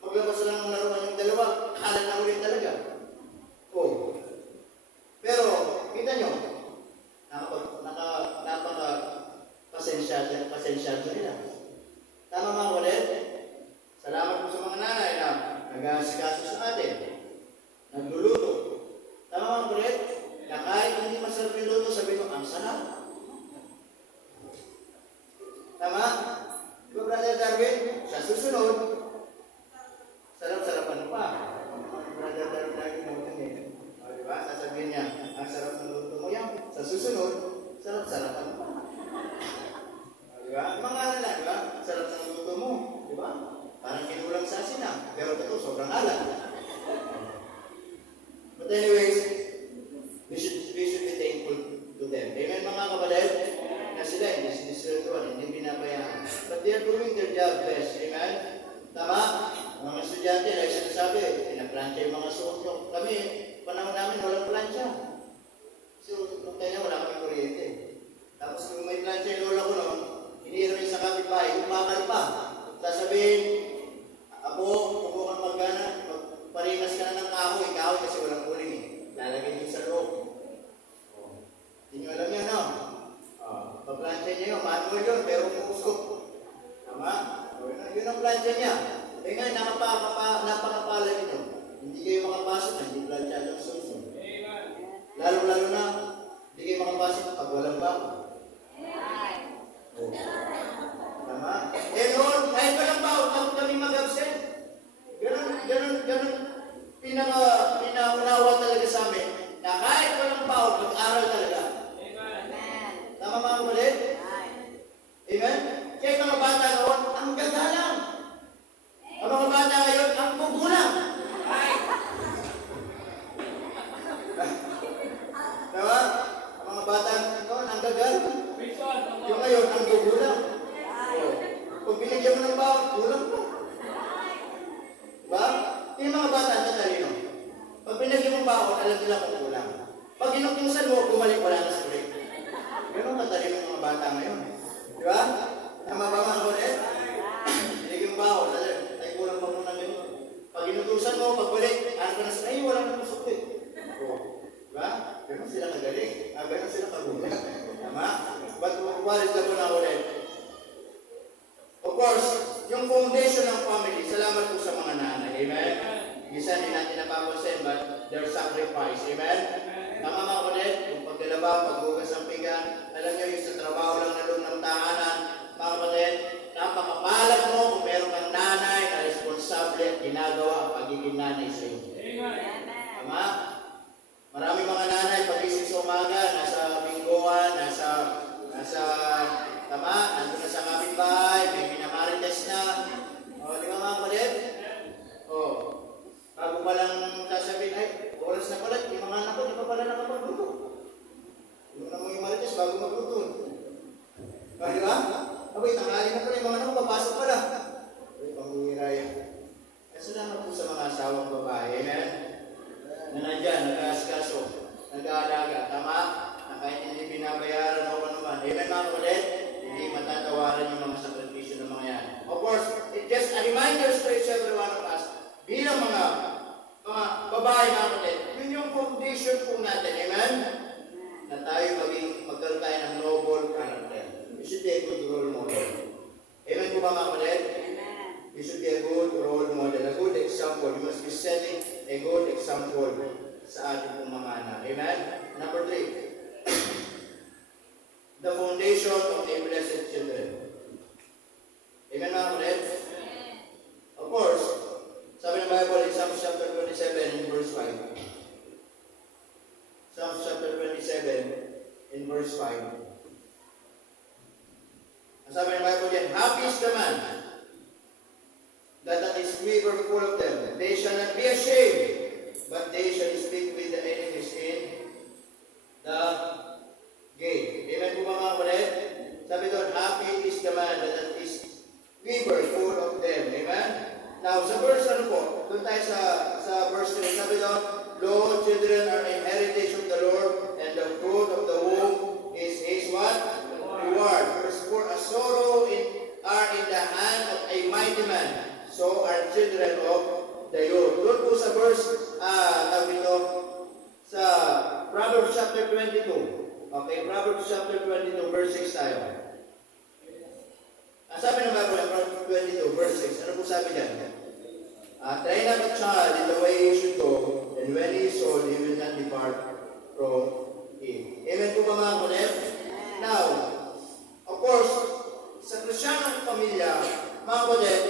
Maglabas lang ng laruan yung dalawa, kalat na ulit talaga. Pero, kita nyo, napaka-pasensyado nila. Tama mga kapatid? Salamat po sa mga nanay na nag-aasikaso sa atin. Nagluluto. Tama mga kapatid? Na kahit hindi masarap yung luto, sabi mo, ang sarap. Tama? Diba, Brother Darwin? Sa susunod, sarap-sarapan pa. Brother Darwin, alam nila kung kulang. Pag inutusan mo, bumalik wala na sa ulit. Ganun katalino ng mga bata ngayon. Di ba? Tama ba mga kulit? Hindi yung baho. Ay, kulang pa muna ganun. Pag inutusan mo, pagbalik, ano ka na sa ay, wala na sa ulit. Di ba? Ganun sila kagaling. Ganun sila kagulang. Tama? But what is the kuna ulit? Of course, yung foundation ng family, salamat po sa mga nanay. Amen? Isa din natin napapansin, but their sacrifice. Amen? Tama mga kulit, yung paglalaba, paghugas ng pinggan, alam nyo yung sa trabaho lang na doon ng tahanan, mga kulit, napakapalag mo kung meron kang nanay na responsable at ginagawa ang pagiging nanay sa iyo. Tama? Maraming mga nanay, pagising sa umaga, nasa bingguan, nasa tama, nandun na sa kapitbahay, may minamarites na. O, di ba mga kulit? O, bago pa lang sasabihin, ay, oras na pala, yung mga anak ko, di pa pala nakapagluto. Yung na mo yung marites, bago magluto. O, di ba? Abay, tanghali na pala, yung mga anak ko, papasok pala. Ay, pangungira yan. Salamat po sa mga asawang babae, amen? Na nandyan, nag-aasikaso, nag-aalaga, tama? Na kahit hindi binabayaran o ano man. Amen mga kulit? Hindi matatawaran yung mga sakripisyo ng mga yan. Of course, it just a reminder to each every one of us, bilang mga babae mga kulit, yun yung foundation po natin, amen? Na tayo magkaroon tayo ng noble character. You should be a good role model. Amen po ba mga kulit? You should be a good role model, a good example. You must be setting a good example sa ating pong mga anak. Amen? Number 3. The foundation of the blessed children. Amen mga kulit? Of course, sabi ng Bible in Psalms chapter 27 in verse 5. Psalms chapter 27 in verse 5. Sabi ng Bible yan, happy is the man that his quiver full of them. They shall not be ashamed, but they shall speak with the enemies in the gate. Amen po ba mga kulit? Sabi doon, happy is the man that his quiver full of them. Amen? Now, sa verse ano po, doon tayo sa verse 3, sabi doon, lo, children are a heritage of the Lord, and the fruit of the womb is his what? Reward. Verse 4, a sorrow are in the hand of a mighty man. So are children of the youth. Doon po sa verse, sa Proverbs chapter 22. Okay, Proverbs chapter 22, verse 6 tayo. Ang sabi ng Bible, Proverbs 22, verse 6, ano po sabi dyan? Train up a child in the way he should go, and when he is old, he will not depart from it. Amen po ba mga kulit? Now, of course, sa Krisyanong pamilya, mga kulit,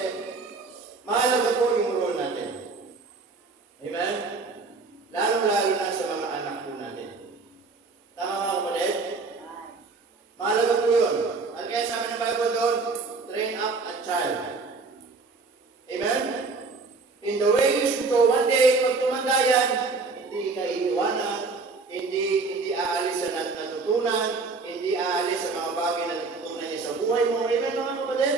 mahalaga po yung role natin. Amen? Lalo-lalo na sa mga anak po natin. Tama mga kapatid? Mahalaga po yun. At kaya sabi ng Bible doon, train up a child. Amen? In the way you should go, one day, pag tumanda yan, hindi ka iiwanan, hindi aalis sa natutunan, hindi aalis sa mga bagay na natutunan niya sa buhay mo. Amen mga kapatid?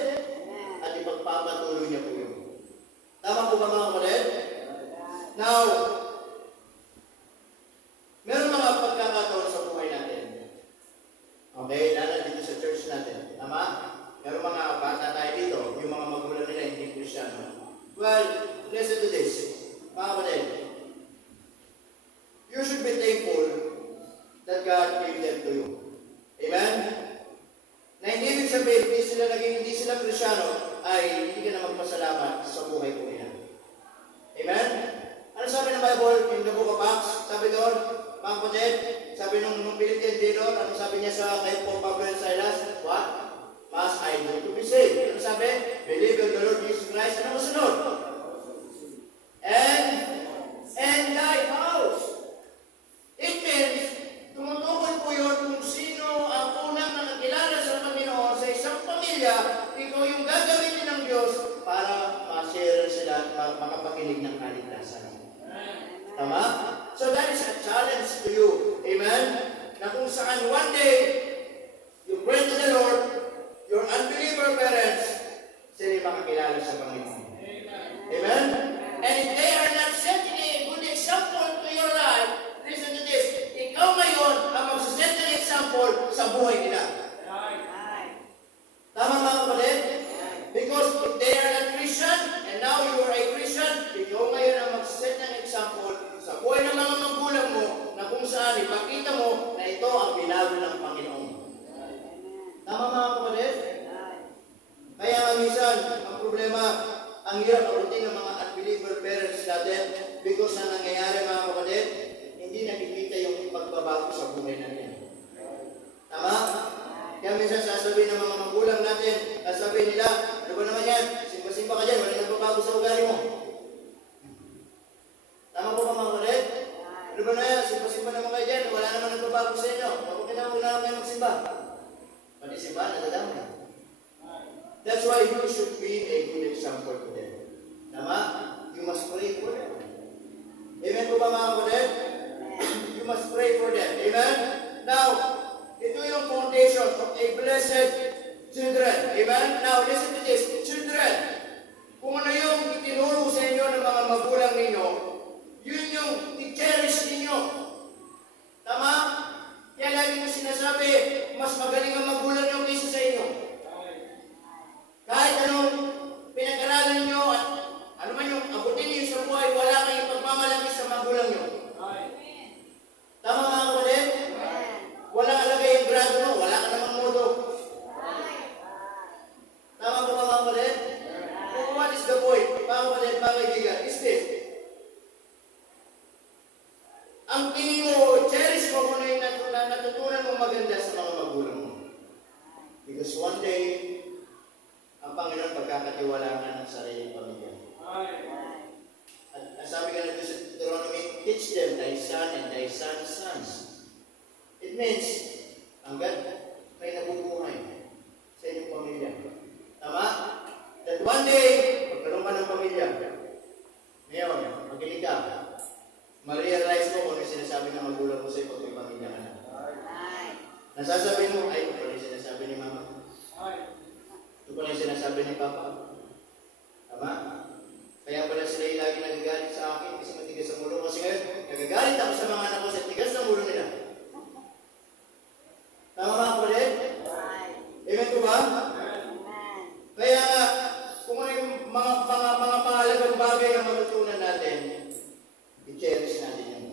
At ipagpapatuloy niya po yun. Tama po ba mga kapatid? Now, meron mga pagkakataon sa buhay natin. Okay, lalo dito sa church natin. Tama? Meron mga bata tayo dito, yung mga magulang nila hindi Kristiyano. Well, listen to this. Mga kapatid, you should be thankful that God gave them to you. Amen? Na hindi ibig sabihin, hindi sila Kristiyano, ay hindi ka na magpasalamat sa buhay ko nila. Amen? Ano sabi ng Bible in the book of Acts? Sabi doon, mga kapatid, sabi nung Philippian jailer, ano sabi niya sa kay Paul, Pablo, and Silas? What? Must I do to be saved? Ano sabi? Believe in the Lord Jesus Christ. Ano masunod? And thy house. It means, tumutukoy po yun kung sino ang unang nakakilala sa Panginoon sa isang pamilya, ikaw yung gagawin ng Diyos para ma-share sila at makapakinig ng kaligtasan. Tama? So that is a challenge to you. Amen? Na kung saan one day, you pray to the Lord, your unbeliever parents, sila makakilala sa Panginoon. Amen? And if they are not setting a good example to your life, buhay nila. Tama mga kapatid? Because if they are not Christian, and now you are a Christian, ikaw ngayon ang mag-set ng example sa buhay ng mga magulang mo na kung saan ipakita mo na ito ang binago ng Panginoon. Tama mga kapatid? Kaya nga minsan, ang problema, ang hirap ulitin ng mga unbeliever parents natin because na nangyayari mga kapatid, hindi nakikita yung pagbabago sa buhay natin. Tama? Kaya minsan sasabihin ng mga magulang natin, sasabihin nila, ano ba naman yan? Simba-simba ka dyan, wala nagbabago sa ugali mo. Tama po ba mga kapatid? Ano ba na yan? Simba-simba naman kayo dyan, wala naman nagbabago sa inyo. Bakit na kayo magsimba? Pati simba, nadadami. That's why you should be a good example to them. Tama? You must pray for them. Amen po ba mga kapatid? You must pray for them. Amen? Now, ito yung foundation of a blessed children. Amen? Now, listen to this. Children, kung ano yung itinuro sa inyo ng mga magulang ninyo, yun yung i-cherish ninyo. Tama? Kaya lagi ko sinasabi, mas magaling ang magulang nyo kaysa sa inyo. Kahit anong pinag-aralan nyo at ano man yung abutin nyo sa buhay, wala kayong pagmamalaki sa magulang nyo. Tama mga kapatid? Wala alagay yung grado mo, wala ka namang modo. Tama po mga kapatid? What is the point? Mga kapatid, mga kaibigan, is this? Ang tingin mo, cherish mo kung ano yung natutunan mo maganda sa mga magulang mo. Because one day, ang Panginoon pagkakatiwalaan ng sariling pamilya. At sabi ka na sa Deuteronomy, teach them thy son and thy son's sons. It means, hanggang may nabubuhay sa inyong pamilya. Tama? That one day, pagkaroon ka ng pamilya, ngayon, magilig ka, ma-realize mo kung ano sinasabi ng magulang mo sa iyo pag may pamilya ka na. Nasasabi mo, ay, ito pala yung sinasabi ni mama. Ito pala yung sinasabi ni papa. Tama? Kaya pala sila yung lagi nagagalit sa akin kasi matigas ang ulo. Kasi ngayon, nagagalit ako sa mga anak ko sa tigas ng ulo nila. Tama mga kapatid? Amen po ba? Kaya kung ano yung mga mahalagang bagay na matutunan natin, i-cherish natin yan.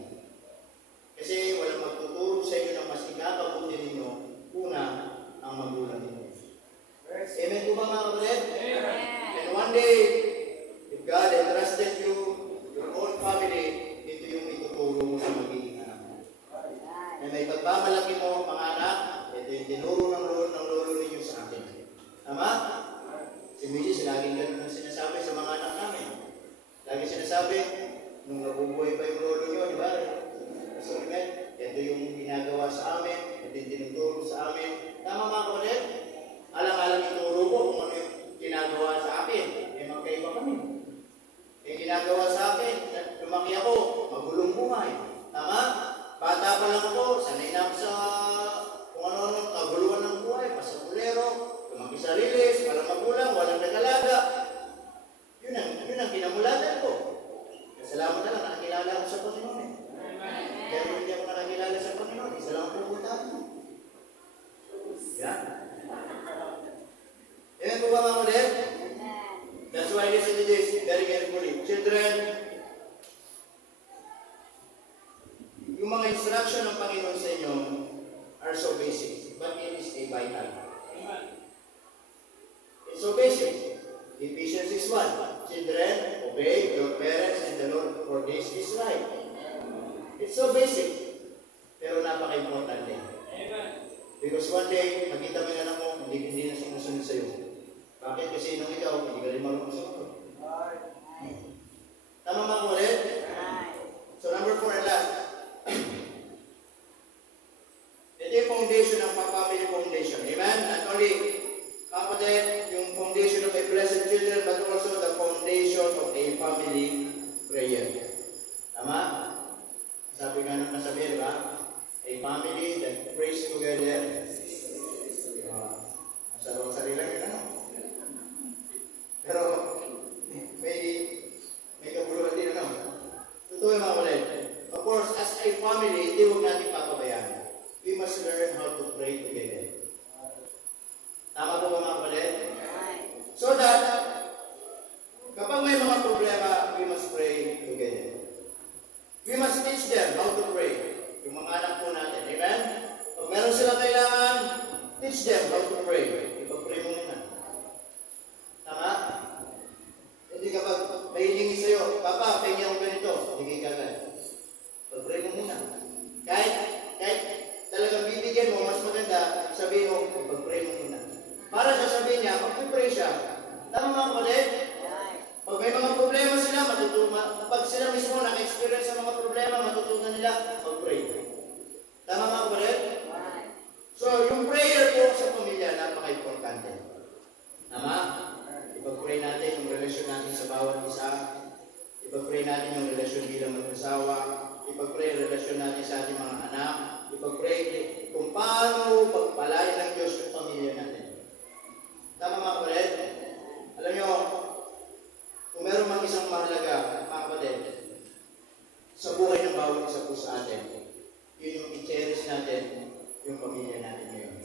Kasi walang magtuturo sa inyo na mas ikakabuti ninyo, una, ang magulang ninyo. Amen po ba mga kapatid? And one day, if God entrusted you, your own family, ito yung ituturo mo sa magiging anak mo. Na may pagpamalaki mo, mga anak, ito yung tinuro ng lolo ninyo sa akin. Tama? Si Mrs. laging ganun ang sinasabi sa mga anak namin. Lagi sinasabi, nung nabubuhay pa yung lolo nyo, di ba? So, ito yung ginagawa sa amin, ito yung tinuturo sa amin. Tama mga kapatid? Alang-alang ituro ko kung ano yung ginagawa sa akin. Eh, magkaiba kami. Eh, ginagawa sa akin, lumaki ako, magulong buhay. Tama? Bata pa lang ako, sanay na ako sa kung ano-ano, kaguluhan ng buhay, pasapulero, lumaki sa rilis, walang magulang, walang nagalaga. Yun ang kinamulatan ko. Salamat na lang, nakakilala ako sa Panginoon eh. Kaya kung hindi ako nakakilala sa Panginoon, isa lang ang pupunta ko. Yeah? Amen po ba mga kapatid? That's why listen to this very carefully. Children, yung mga instruction ng Panginoon sa inyo are so basic, but it is a vital. It's so basic. Ephesians 6:1. Children, obey your parents and the Lord, for this is right. It's so basic, pero napaka-importante. Because one day, makita mo yung anak mo, hindi na sumusunod sa'yo. Bakit? Kasi nung ikaw, hindi ka rin marunong sumunod. Tama mga kapatid? So number 4 and last. Ito yung foundation ng family foundation. Amen? Not only, kapatid, yung foundation of a blessed children, but also the foundation of a family prayer. Tama? Sabi nga ng nasabi, ba? A family that prays together. Masarap sarili lang yun, ano? Pero, may kabuluhan din, ano? Totoo yung mga kapatid. Of course, as a family, hindi huwag natin papabayaan. We must learn how to pray together. sasabihin niya, mag-pray siya. Tama mga kapatid? Pag may mga problema sila, kapag sila mismo naka-experience sa mga problema, matutunan nila mag-pray. Tama mga kapatid? So, yung prayer po sa pamilya, napaka-importante. Tama? Ipag-pray natin yung relasyon natin sa bawat isa. Ipag-pray natin yung relasyon bilang mag-asawa. Ipag-pray yung relasyon natin sa ating mga anak. Ipag-pray kung paano pagpalain ng Diyos yung pamilya natin. Tama mga kapatid? Alam nyo, kung meron mang isang mahalaga, mga kapatid, sa buhay ng bawat isa po sa atin, yun yung i-cherish natin yung pamilya natin ngayon.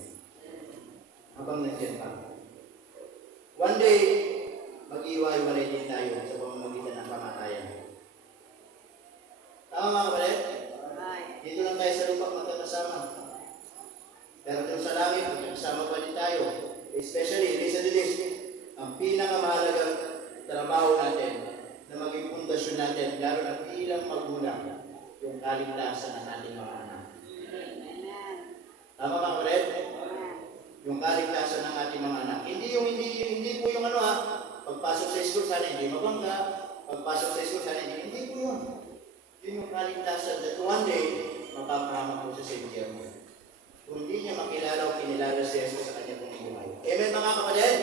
Habang nandiyan pa. One day, mag-iwa-iwalay din tayo sa pamamagitan ng kamatayan. Tama mga kapatid? Dito lang tayo sa lupa magkakasama. Pero doon sa langit, magkakasama pa din tayo. Especially, listen to this, ang pinakamahalagang trabaho natin na maging pundasyon natin, lalo na bilang magulang, yung kaligtasan ng ating mga anak. Tama mga kapatid? Yung kaligtasan ng ating mga anak. Hindi po yung pagpasok sa school sana hindi mabangga, pagpasok sa school sana hindi po yun. Yun yung kaligtasan that one day, mapapahama po sa Savior mo. Kung hindi niya makilala o kinilala si Jesus sa kanya pong buhay. Amen mga kapatid?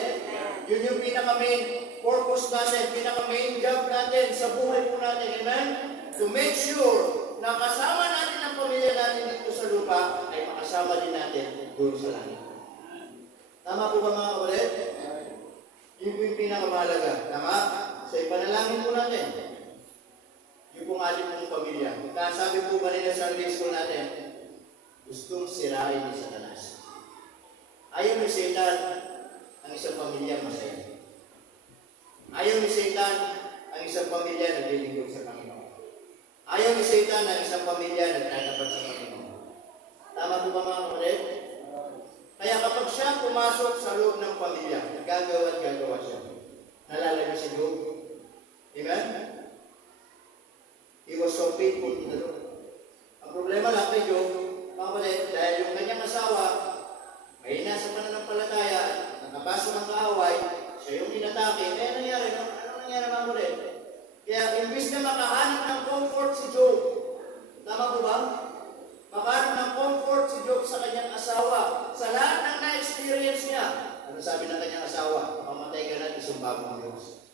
Yun yung pinaka-main purpose natin, pinaka-main job natin sa buhay po natin. Amen? To make sure na kasama natin ang pamilya natin dito sa lupa, ay makasama din natin doon sa langit. Tama po ba mga kapatid? Yun po yung pinakamahalaga. Tama? So ipanalangin po natin. Yung pong ating pong pamilya. Sabi po ba nila sa Sunday school natin, gustong sirain ni Satanas. Ayaw ni Satan ang isang pamilya masaya. Ayaw ni Satan ang isang pamilya naglilingkod sa Panginoon. Ayaw ni Satan ang isang pamilya nagtatapat sa Panginoon. Tama po ba mga kapatid? Kaya kapag siya pumasok sa loob ng pamilya, gagawa at gagawa siya. Nalala niyo si Job? Amen? He was so faithful to the Lord. Ang problema lang kay Job, mga kapatid, dahil yung kanyang asawa, ay nasa pananampalataya, nakapasok ng kaaway, siya yung inatake, kaya nangyari, ano nangyari mga kapatid? Kaya imbis na makahanap ng comfort si Job, tama po ba? Makahanap ng comfort si Job sa kanyang asawa, sa lahat ng na-experience niya. Ano sabi ng kanyang asawa? Mamatay ka na, isumba mo ang Diyos.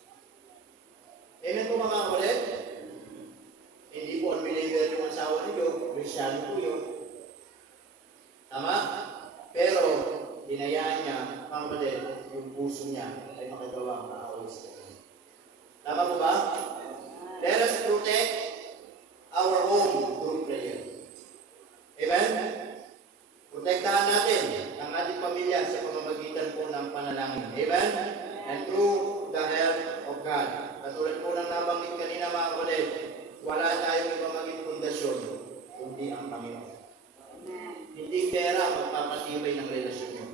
Amen po mga kapatid? Hindi po unbeliever yung asawa ni Job, Kristyano po yun. Tama? Pero, hinayaan niya, mga kapatid, yung puso niya ay makagawa ang kaaway sa kanya. Tama po ba? Let us protect our home through prayer. Amen? Protektahan natin ang ating pamilya sa pamamagitan po ng panalangin. Amen? And through the help of God. Katulad po ng nabanggit kanina mga kapatid, wala tayong ibang maging pundasyon, kundi ang Panginoon. Hindi pera magpapatibay ng relasyon niyo.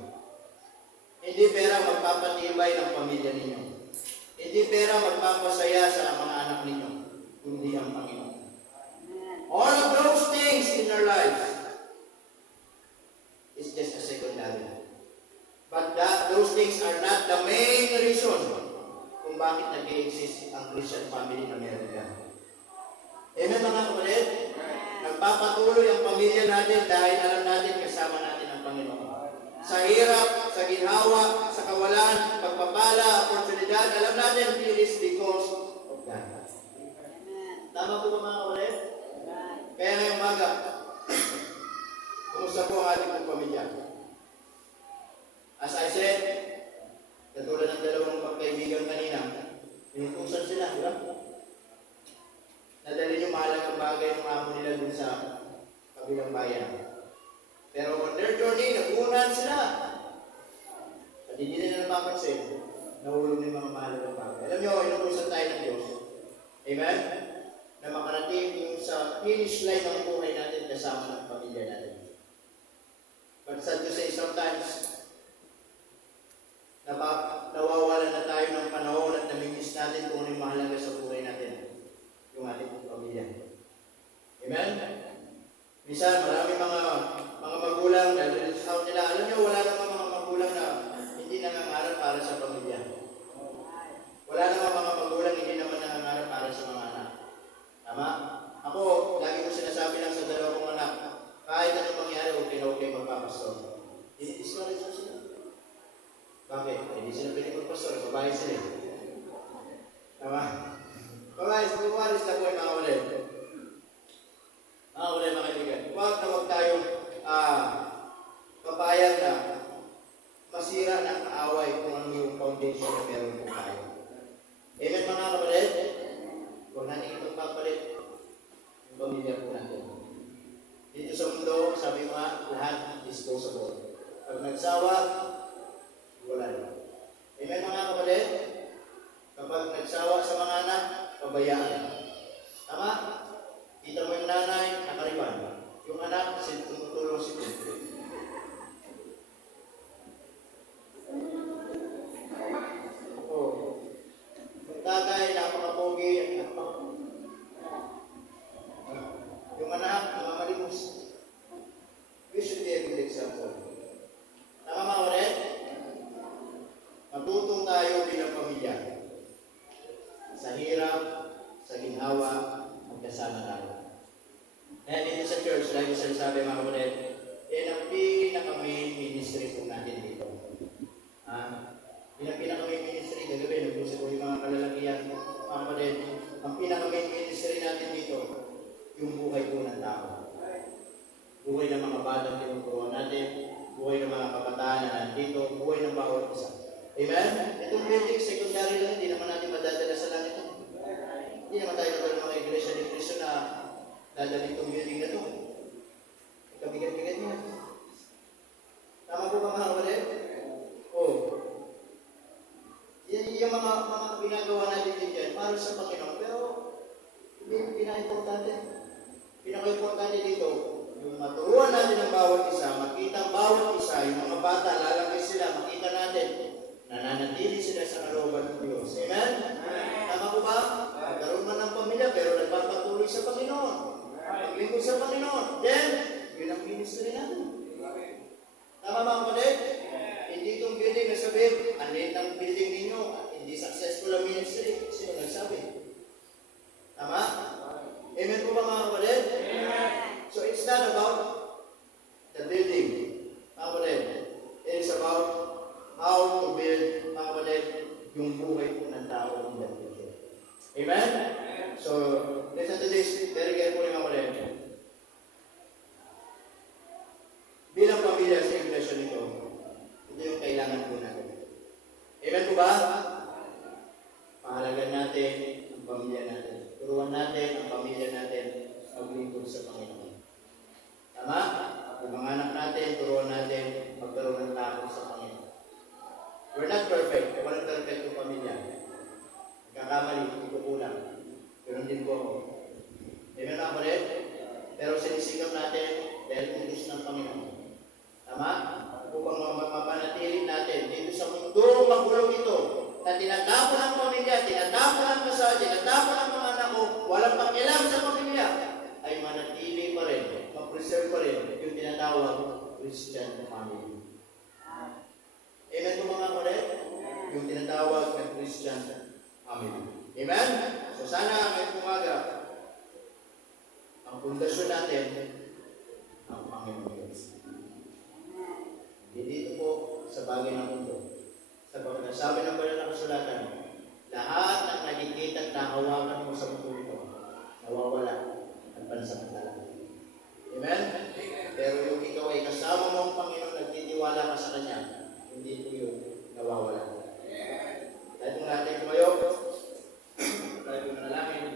Hindi pera magpapatibay ng pamilya ninyo. Hindi pera magpapasaya sa mga anak ninyo, kundi ang Panginoon. All of those things in our lives is just a secondary. But those things are not the main reason kung bakit nag-i-exist ang Christian family na meron ka. Amen mga kapatid? Nagpapatuloy ang pamilya natin dahil alam natin kasama natin ang Panginoon. Sa hirap, sa ginhawa, sa kawalan, pagpapala, oportunidad, alam natin it is because of God. Tama po ba mga kapatid? Kaya ngayong umaga, kumusta po ang ating pong pamilya? As I said, katulad ng dalawang magkaibigan kanina, inutusan sila, di ba? Nadali yung mahalagang bagay ng amo nila dun sa kabilang bayan. Pero on their journey, nagunan sila. At hindi nila napapansin, nahulog ng mga mahalagang bagay. Alam nyo, inutusan tayo ng Diyos. Amen? Na makarating yung sa finish line ng buhay natin kasama ng pamilya natin. But sad to say, sometimes, nawawalan na tayo ng panahon at namimiss natin kung ano yung mahalaga sa buhay natin. Yung ating pamilya. Amen? Minsan, marami mga magulang na rin sa nila. Alam niyo, wala namang mga magulang na hindi hindi nangangarap para sa pamilya. Wala naman mga magulang hindi naman nangangarap para sa mga anak. Tama? Ako, lagi ko sinasabi lang sa dalawa kong anak, kahit anong mangyari, okay magpapastor. Discourage mo sila. Bakit? Hindi sila pwede magpastor, babae sila. Tama? Babae, bumalis na po yung mga ulit. Mga ulit, mga kaibigan. Huwag tayong papayag na masira ng kaaway kung ano yung foundation na meron po tayo. Amen, mga kapatid? Huwag natin itong papalit yung pamilya po natin. Dito sa mundo, sabi mo nga, lahat disposable. Pag nagsawa, wala na. Amen, mga kapatid? Kapag nagsawa sa mga anak, pabayaan. Tama? Kita mo yung nanay, nakariban. Yung anak, tumutulong si Kristo. Tagay, napakapogi, yung anak, namamalimos. We should be a good example. Tama mga ulit? Matutong tayo bilang pamilya. Sa hirap, sa ginhawa, magkasama tayo. Kaya dito sa church, lagi sinasabi mga ulit, ang pinaka-main ministry po natin dito. Yung pinaka-main ministry, gagawin, nag-usap ko yung mga kalalakihan, mga kapatid, ang pinaka-main ministry natin dito, yung buhay po ng tao. Buhay ng mga batang tinuturuan natin, buhay ng mga kabataan na nandito, buhay ng bawat isa. Amen? Itong building, secondary lang, hindi naman natin madadala sa langit ito. Hindi naman tayo naman mga iglesia ni Cristo na dadala itong building na ito. Kabigat-bigat niya. Tama po ba mga kapatid? Yung mga ginagawa natin din dyan, para sa Panginoon, pero hindi pinaka-importante. Pinaka-importante dito, yung maturuan natin ang bawat isa, makita ang bawat isa, yung mga bata, lalaki sila, makita natin, nananatili sila sa kalooban ng Diyos. Amen? Tama ko ba? Magkaroon man ng pamilya, pero nagpapatuloy sa Panginoon. Maglingkod sa Panginoon. Then, yun ang ministry natin. Tama ba kapatid? Hindi itong building na sabihin, ang liit ng building ninyo, hindi successful ang ministry. Sino nagsabi? Tama? Amen po ba mga kapatid? Amen. So it's not about the building, mga kapatid. It is about how to build, mga kapatid, yung buhay po ng tao in the future. Amen? So, listen to this very carefully, mga kapatid. Bilang pamilya sa iglesia nito, ito yung kailangan po natin. Amen po ba? Pahalagan natin ang pamilya natin. Turuan natin ang pamilya natin maglingkod sa Panginoon. Tama? Ang mga anak natin, turuan natin magkaroon ng takot sa Panginoon. We're not perfect. Walang perfect yung pamilya. Nagkakamali, hindi ko kulang. Ganun din po ako. Amen na ako rin? Pero sinisikap natin dahil utos ng Panginoon. Tama? Upang mapanatili natin dito sa mundo magulong ito na tinatapon ang pamilya, tinatapon ang kasal, tinatapon ang mga anak ko, walang pakialam sa pamilya, ay manatili pa rin, ma-preserve pa rin yung tinatawag Christian family. Amen po mga kapatid? Yung tinatawag na Christian family. Amen? So sana ngayong umaga, ang pundasyon natin, ang Panginoon Diyos. Dito po sa bagay ng mundo. Sapagkat sabi ng banal na kasulatan, lahat ng nakikita at nahawakan mo sa mundo ito, nawawala at pansamantala. Amen? Pero yung ikaw ay kasama mo ang Panginoon, nagtitiwala ka sa Kanya, hindi po yun nawawala. Dahil kung natin tumayo, tayo manalangin.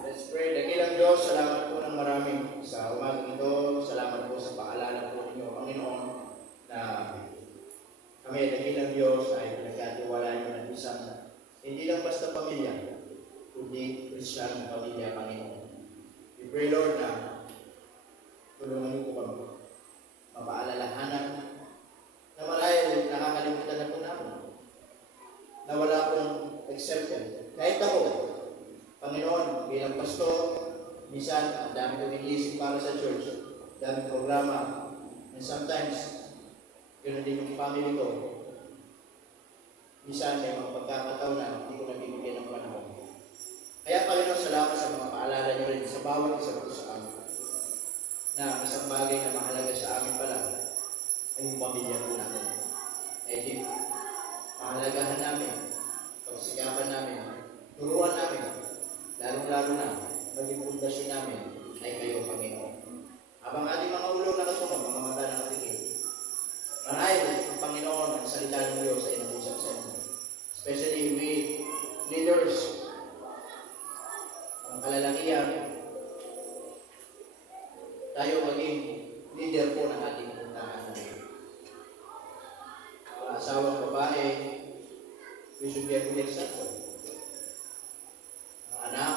Let's pray. Dakilang Diyos, salamat po ng maraming sa umagang ito. Salamat po sa paalala po ninyo, Panginoon, na kami, dakilang Diyos, ay nagkatiwala nyo ng isang hindi lang basta pamilya, kundi Christian pamilya, Panginoon. We pray, Lord, na tulungan niyo po kami. Mapaalalahanan na marahil nakakalimutan na po namin. Na wala pong exception. Kahit ako, Panginoon, bilang pastor, minsan, ang dami kong iniisip para sa church, daming programa, and sometimes, Ganoon din yung family ko. Minsan may mga pagkakataon na hindi ko nabibigyan ng panahon. Kaya Panginoon, salamat sa mga paalala niyo rin sa bawat isa ko sa amin. Na isang bagay na mahalaga sa amin pala ay yung pamilya po natin. Di pahalagahan namin, pagsikapan namin, turuan namin, lalong-lalo na maging pundasyon namin ay kayo, Panginoon. Habang ating mga ulo nakatunog, mga mata na nakikinig, marahil ang Panginoon ang salita ng Diyos ay nag-usap sa inyo. Especially with leaders, ang kalalakihan, tayo maging leader po ng ating puntahan. Asawang babae, we should be a good example. Ang anak,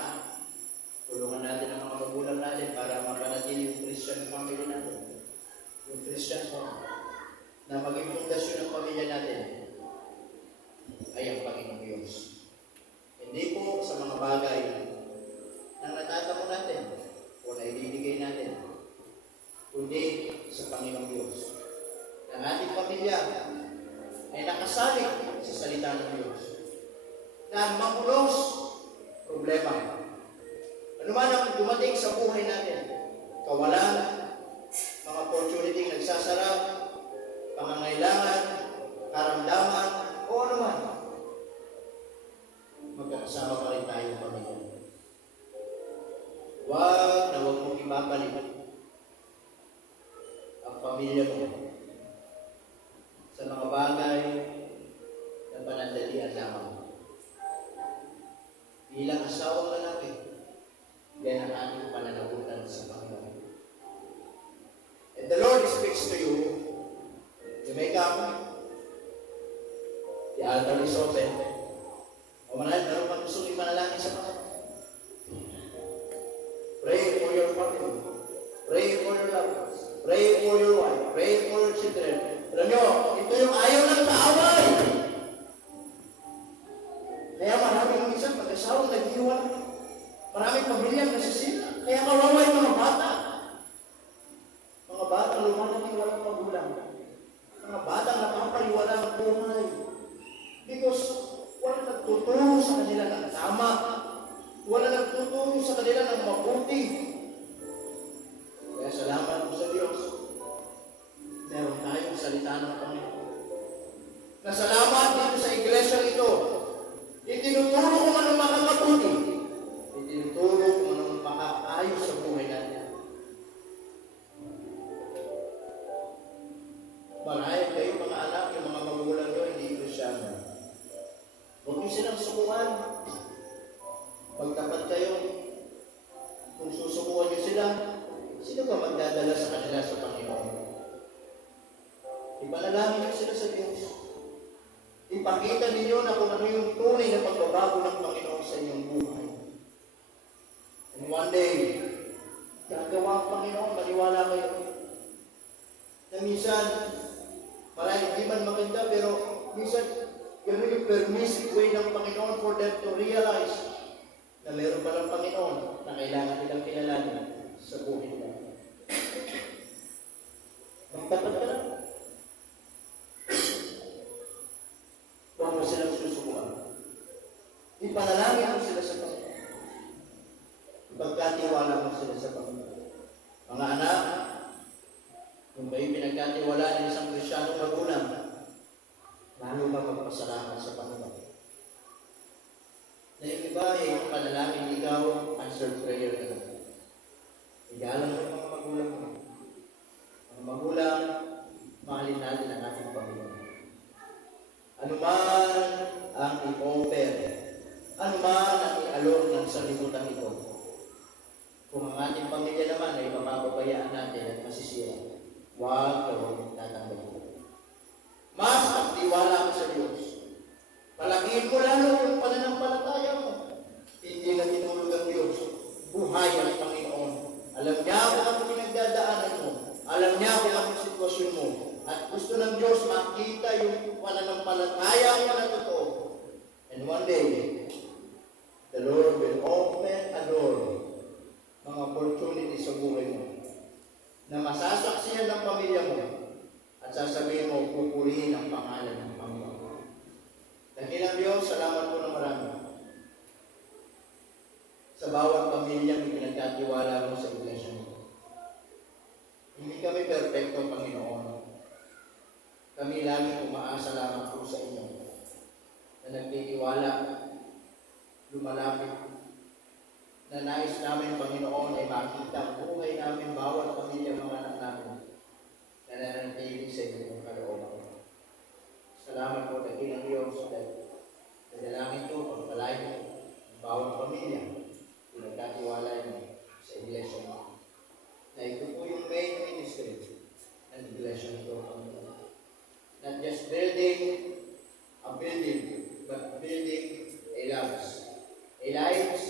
tulungan natin ang mga magulang natin para mapanatili yung Christian family natin. Yung Christian family. Na maging pundasyon ng pamilya natin ay ang Panginoong Diyos. Hindi po sa mga bagay na natatamo natin o na ibibigay natin, kundi sa Panginoong Diyos. Ang ating pamilya ay nakasalig sa salita ng Diyos. Na magulos problema. Ano man ang dumating sa buhay natin, kawalan, mga opportunity nagsasara, pangangailangan, karamdaman, o ano man, magkakasama pa rin tayo pamilya. Huwag mong ibabalik ang pamilya mo sa mga bagay na panandalian lamang. Bilang asawang lalaki, yan ang ating pananagutan sa Panginoon. And the Lord speaks to you. You may come. The altar is open. O manahal, meron pang gusto imanalangin sa Panginoon. Pray for your family. Pray for your loved ones. Pray for your wife. Pray for your children. Alam nyo, ito yung ayaw ng kaaway. Kaya maraming minsan pag-asawang nag-iwan. Maraming pamilyang nasisira. Kaya kawawa yung mga bata. Mga bata lumalaki walang magulang. Mga bata napapaliwala ng buhay. Because wala nagtuturo sa kanila ng tama. Wala nagtuturo sa kanila ng mabuti. Kaya salamat po sa Diyos. Meron tayong salita ng Panginoon. Nasalamat dito sa iglesia ito. Itinuturo kung anong makakabuti. Itinuturo kung anong makakaayos sa buhay natin. Marahil kayo mga anak, yung mga magulang nyo, hindi Krisyano. Huwag nyo silang sukuan. Pagtapat kayo, kung susukuan nyo sila, sino ka magdadala sa kanila sa Panginoon? Ipanalangin nyo sila sa Diyos. Ipakita ninyo na kung ano yung tunay na pagbabago ng Panginoon sa inyong buhay. And one day, gagawa ang Panginoon, maniwala kayo. Na minsan, marahil hindi man maganda, pero minsan, gano'n yung permissive way ng Panginoon for them to realize na meron pa ng Panginoon na kailangan nilang kilalanin sa buhay nila. Magtapat ka lang. Huwag mo silang susukuan. Ipanalangin mo sila sa Panginoon. Ipagkatiwala mo sila sa Panginoon. Mga anak, kung kayo pinagkatiwala ng isang Krisyano magulang, lalo ka magpasalamat sa Panginoon. Na yung iba ay yung panalangin ikaw, answered prayer ka na. Igalang ng mga magulang mo. Mga magulang, mahalin natin ang ating Panginoon. Ano man ang i-offer, ano man ang i-alok ng sanlibutan ito. Kung ang ating pamilya naman ay mapapabayaan natin at masisira, huwag kayong tatanggapin. Mas magtiwala ka sa Diyos. Palakihin mo lalo yung pananampalataya mo. Hindi na tinulog ang Diyos. Buhay ang Panginoon. Alam niya kung ano pinagdadaanan mo. Alam niya kung ano sitwasyon mo. At gusto ng Diyos makita yung pananampalataya mo na totoo. And one day, the Lord will open a door, mga opportunity sa buhay mo, na masasaksihan ng pamilya mo at sasabihin mo, purihin ang pangalan ng Panginoon. Dakilang Diyos, salamat po ng marami sa bawat pamilyang pinagkatiwala mo sa iglesia mo. Hindi kami perfecto, Panginoon. Kami lagi umaasa lamang po sa inyo na nagtitiwala, lumalapit, na nais namin, Panginoon, ay makita ang buhay namin, bawat pamilya mga anak namin na nananatili sa inyong kalooban. Salamat po, dakilang Diyos, dahil dalangin ko, pagpalain mo ang bawat pamilya pinagkatiwala mo sa iglesia mo. Na ito po yung main ministry ng iglesia nito, Panginoon. Not just building a building, but building a lives. A lives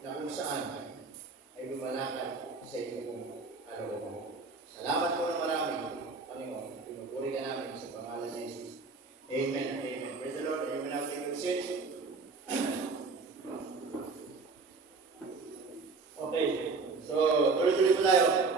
na kung saan ay lumalakad sa iyong kalooban. Salamat po ng marami, Panginoon. Pinupuri ka namin sa pangalan ni Jesus. Amen and amen. Praise the Lord. You may now take your seats. Okay. So, tuloy-tuloy po tayo.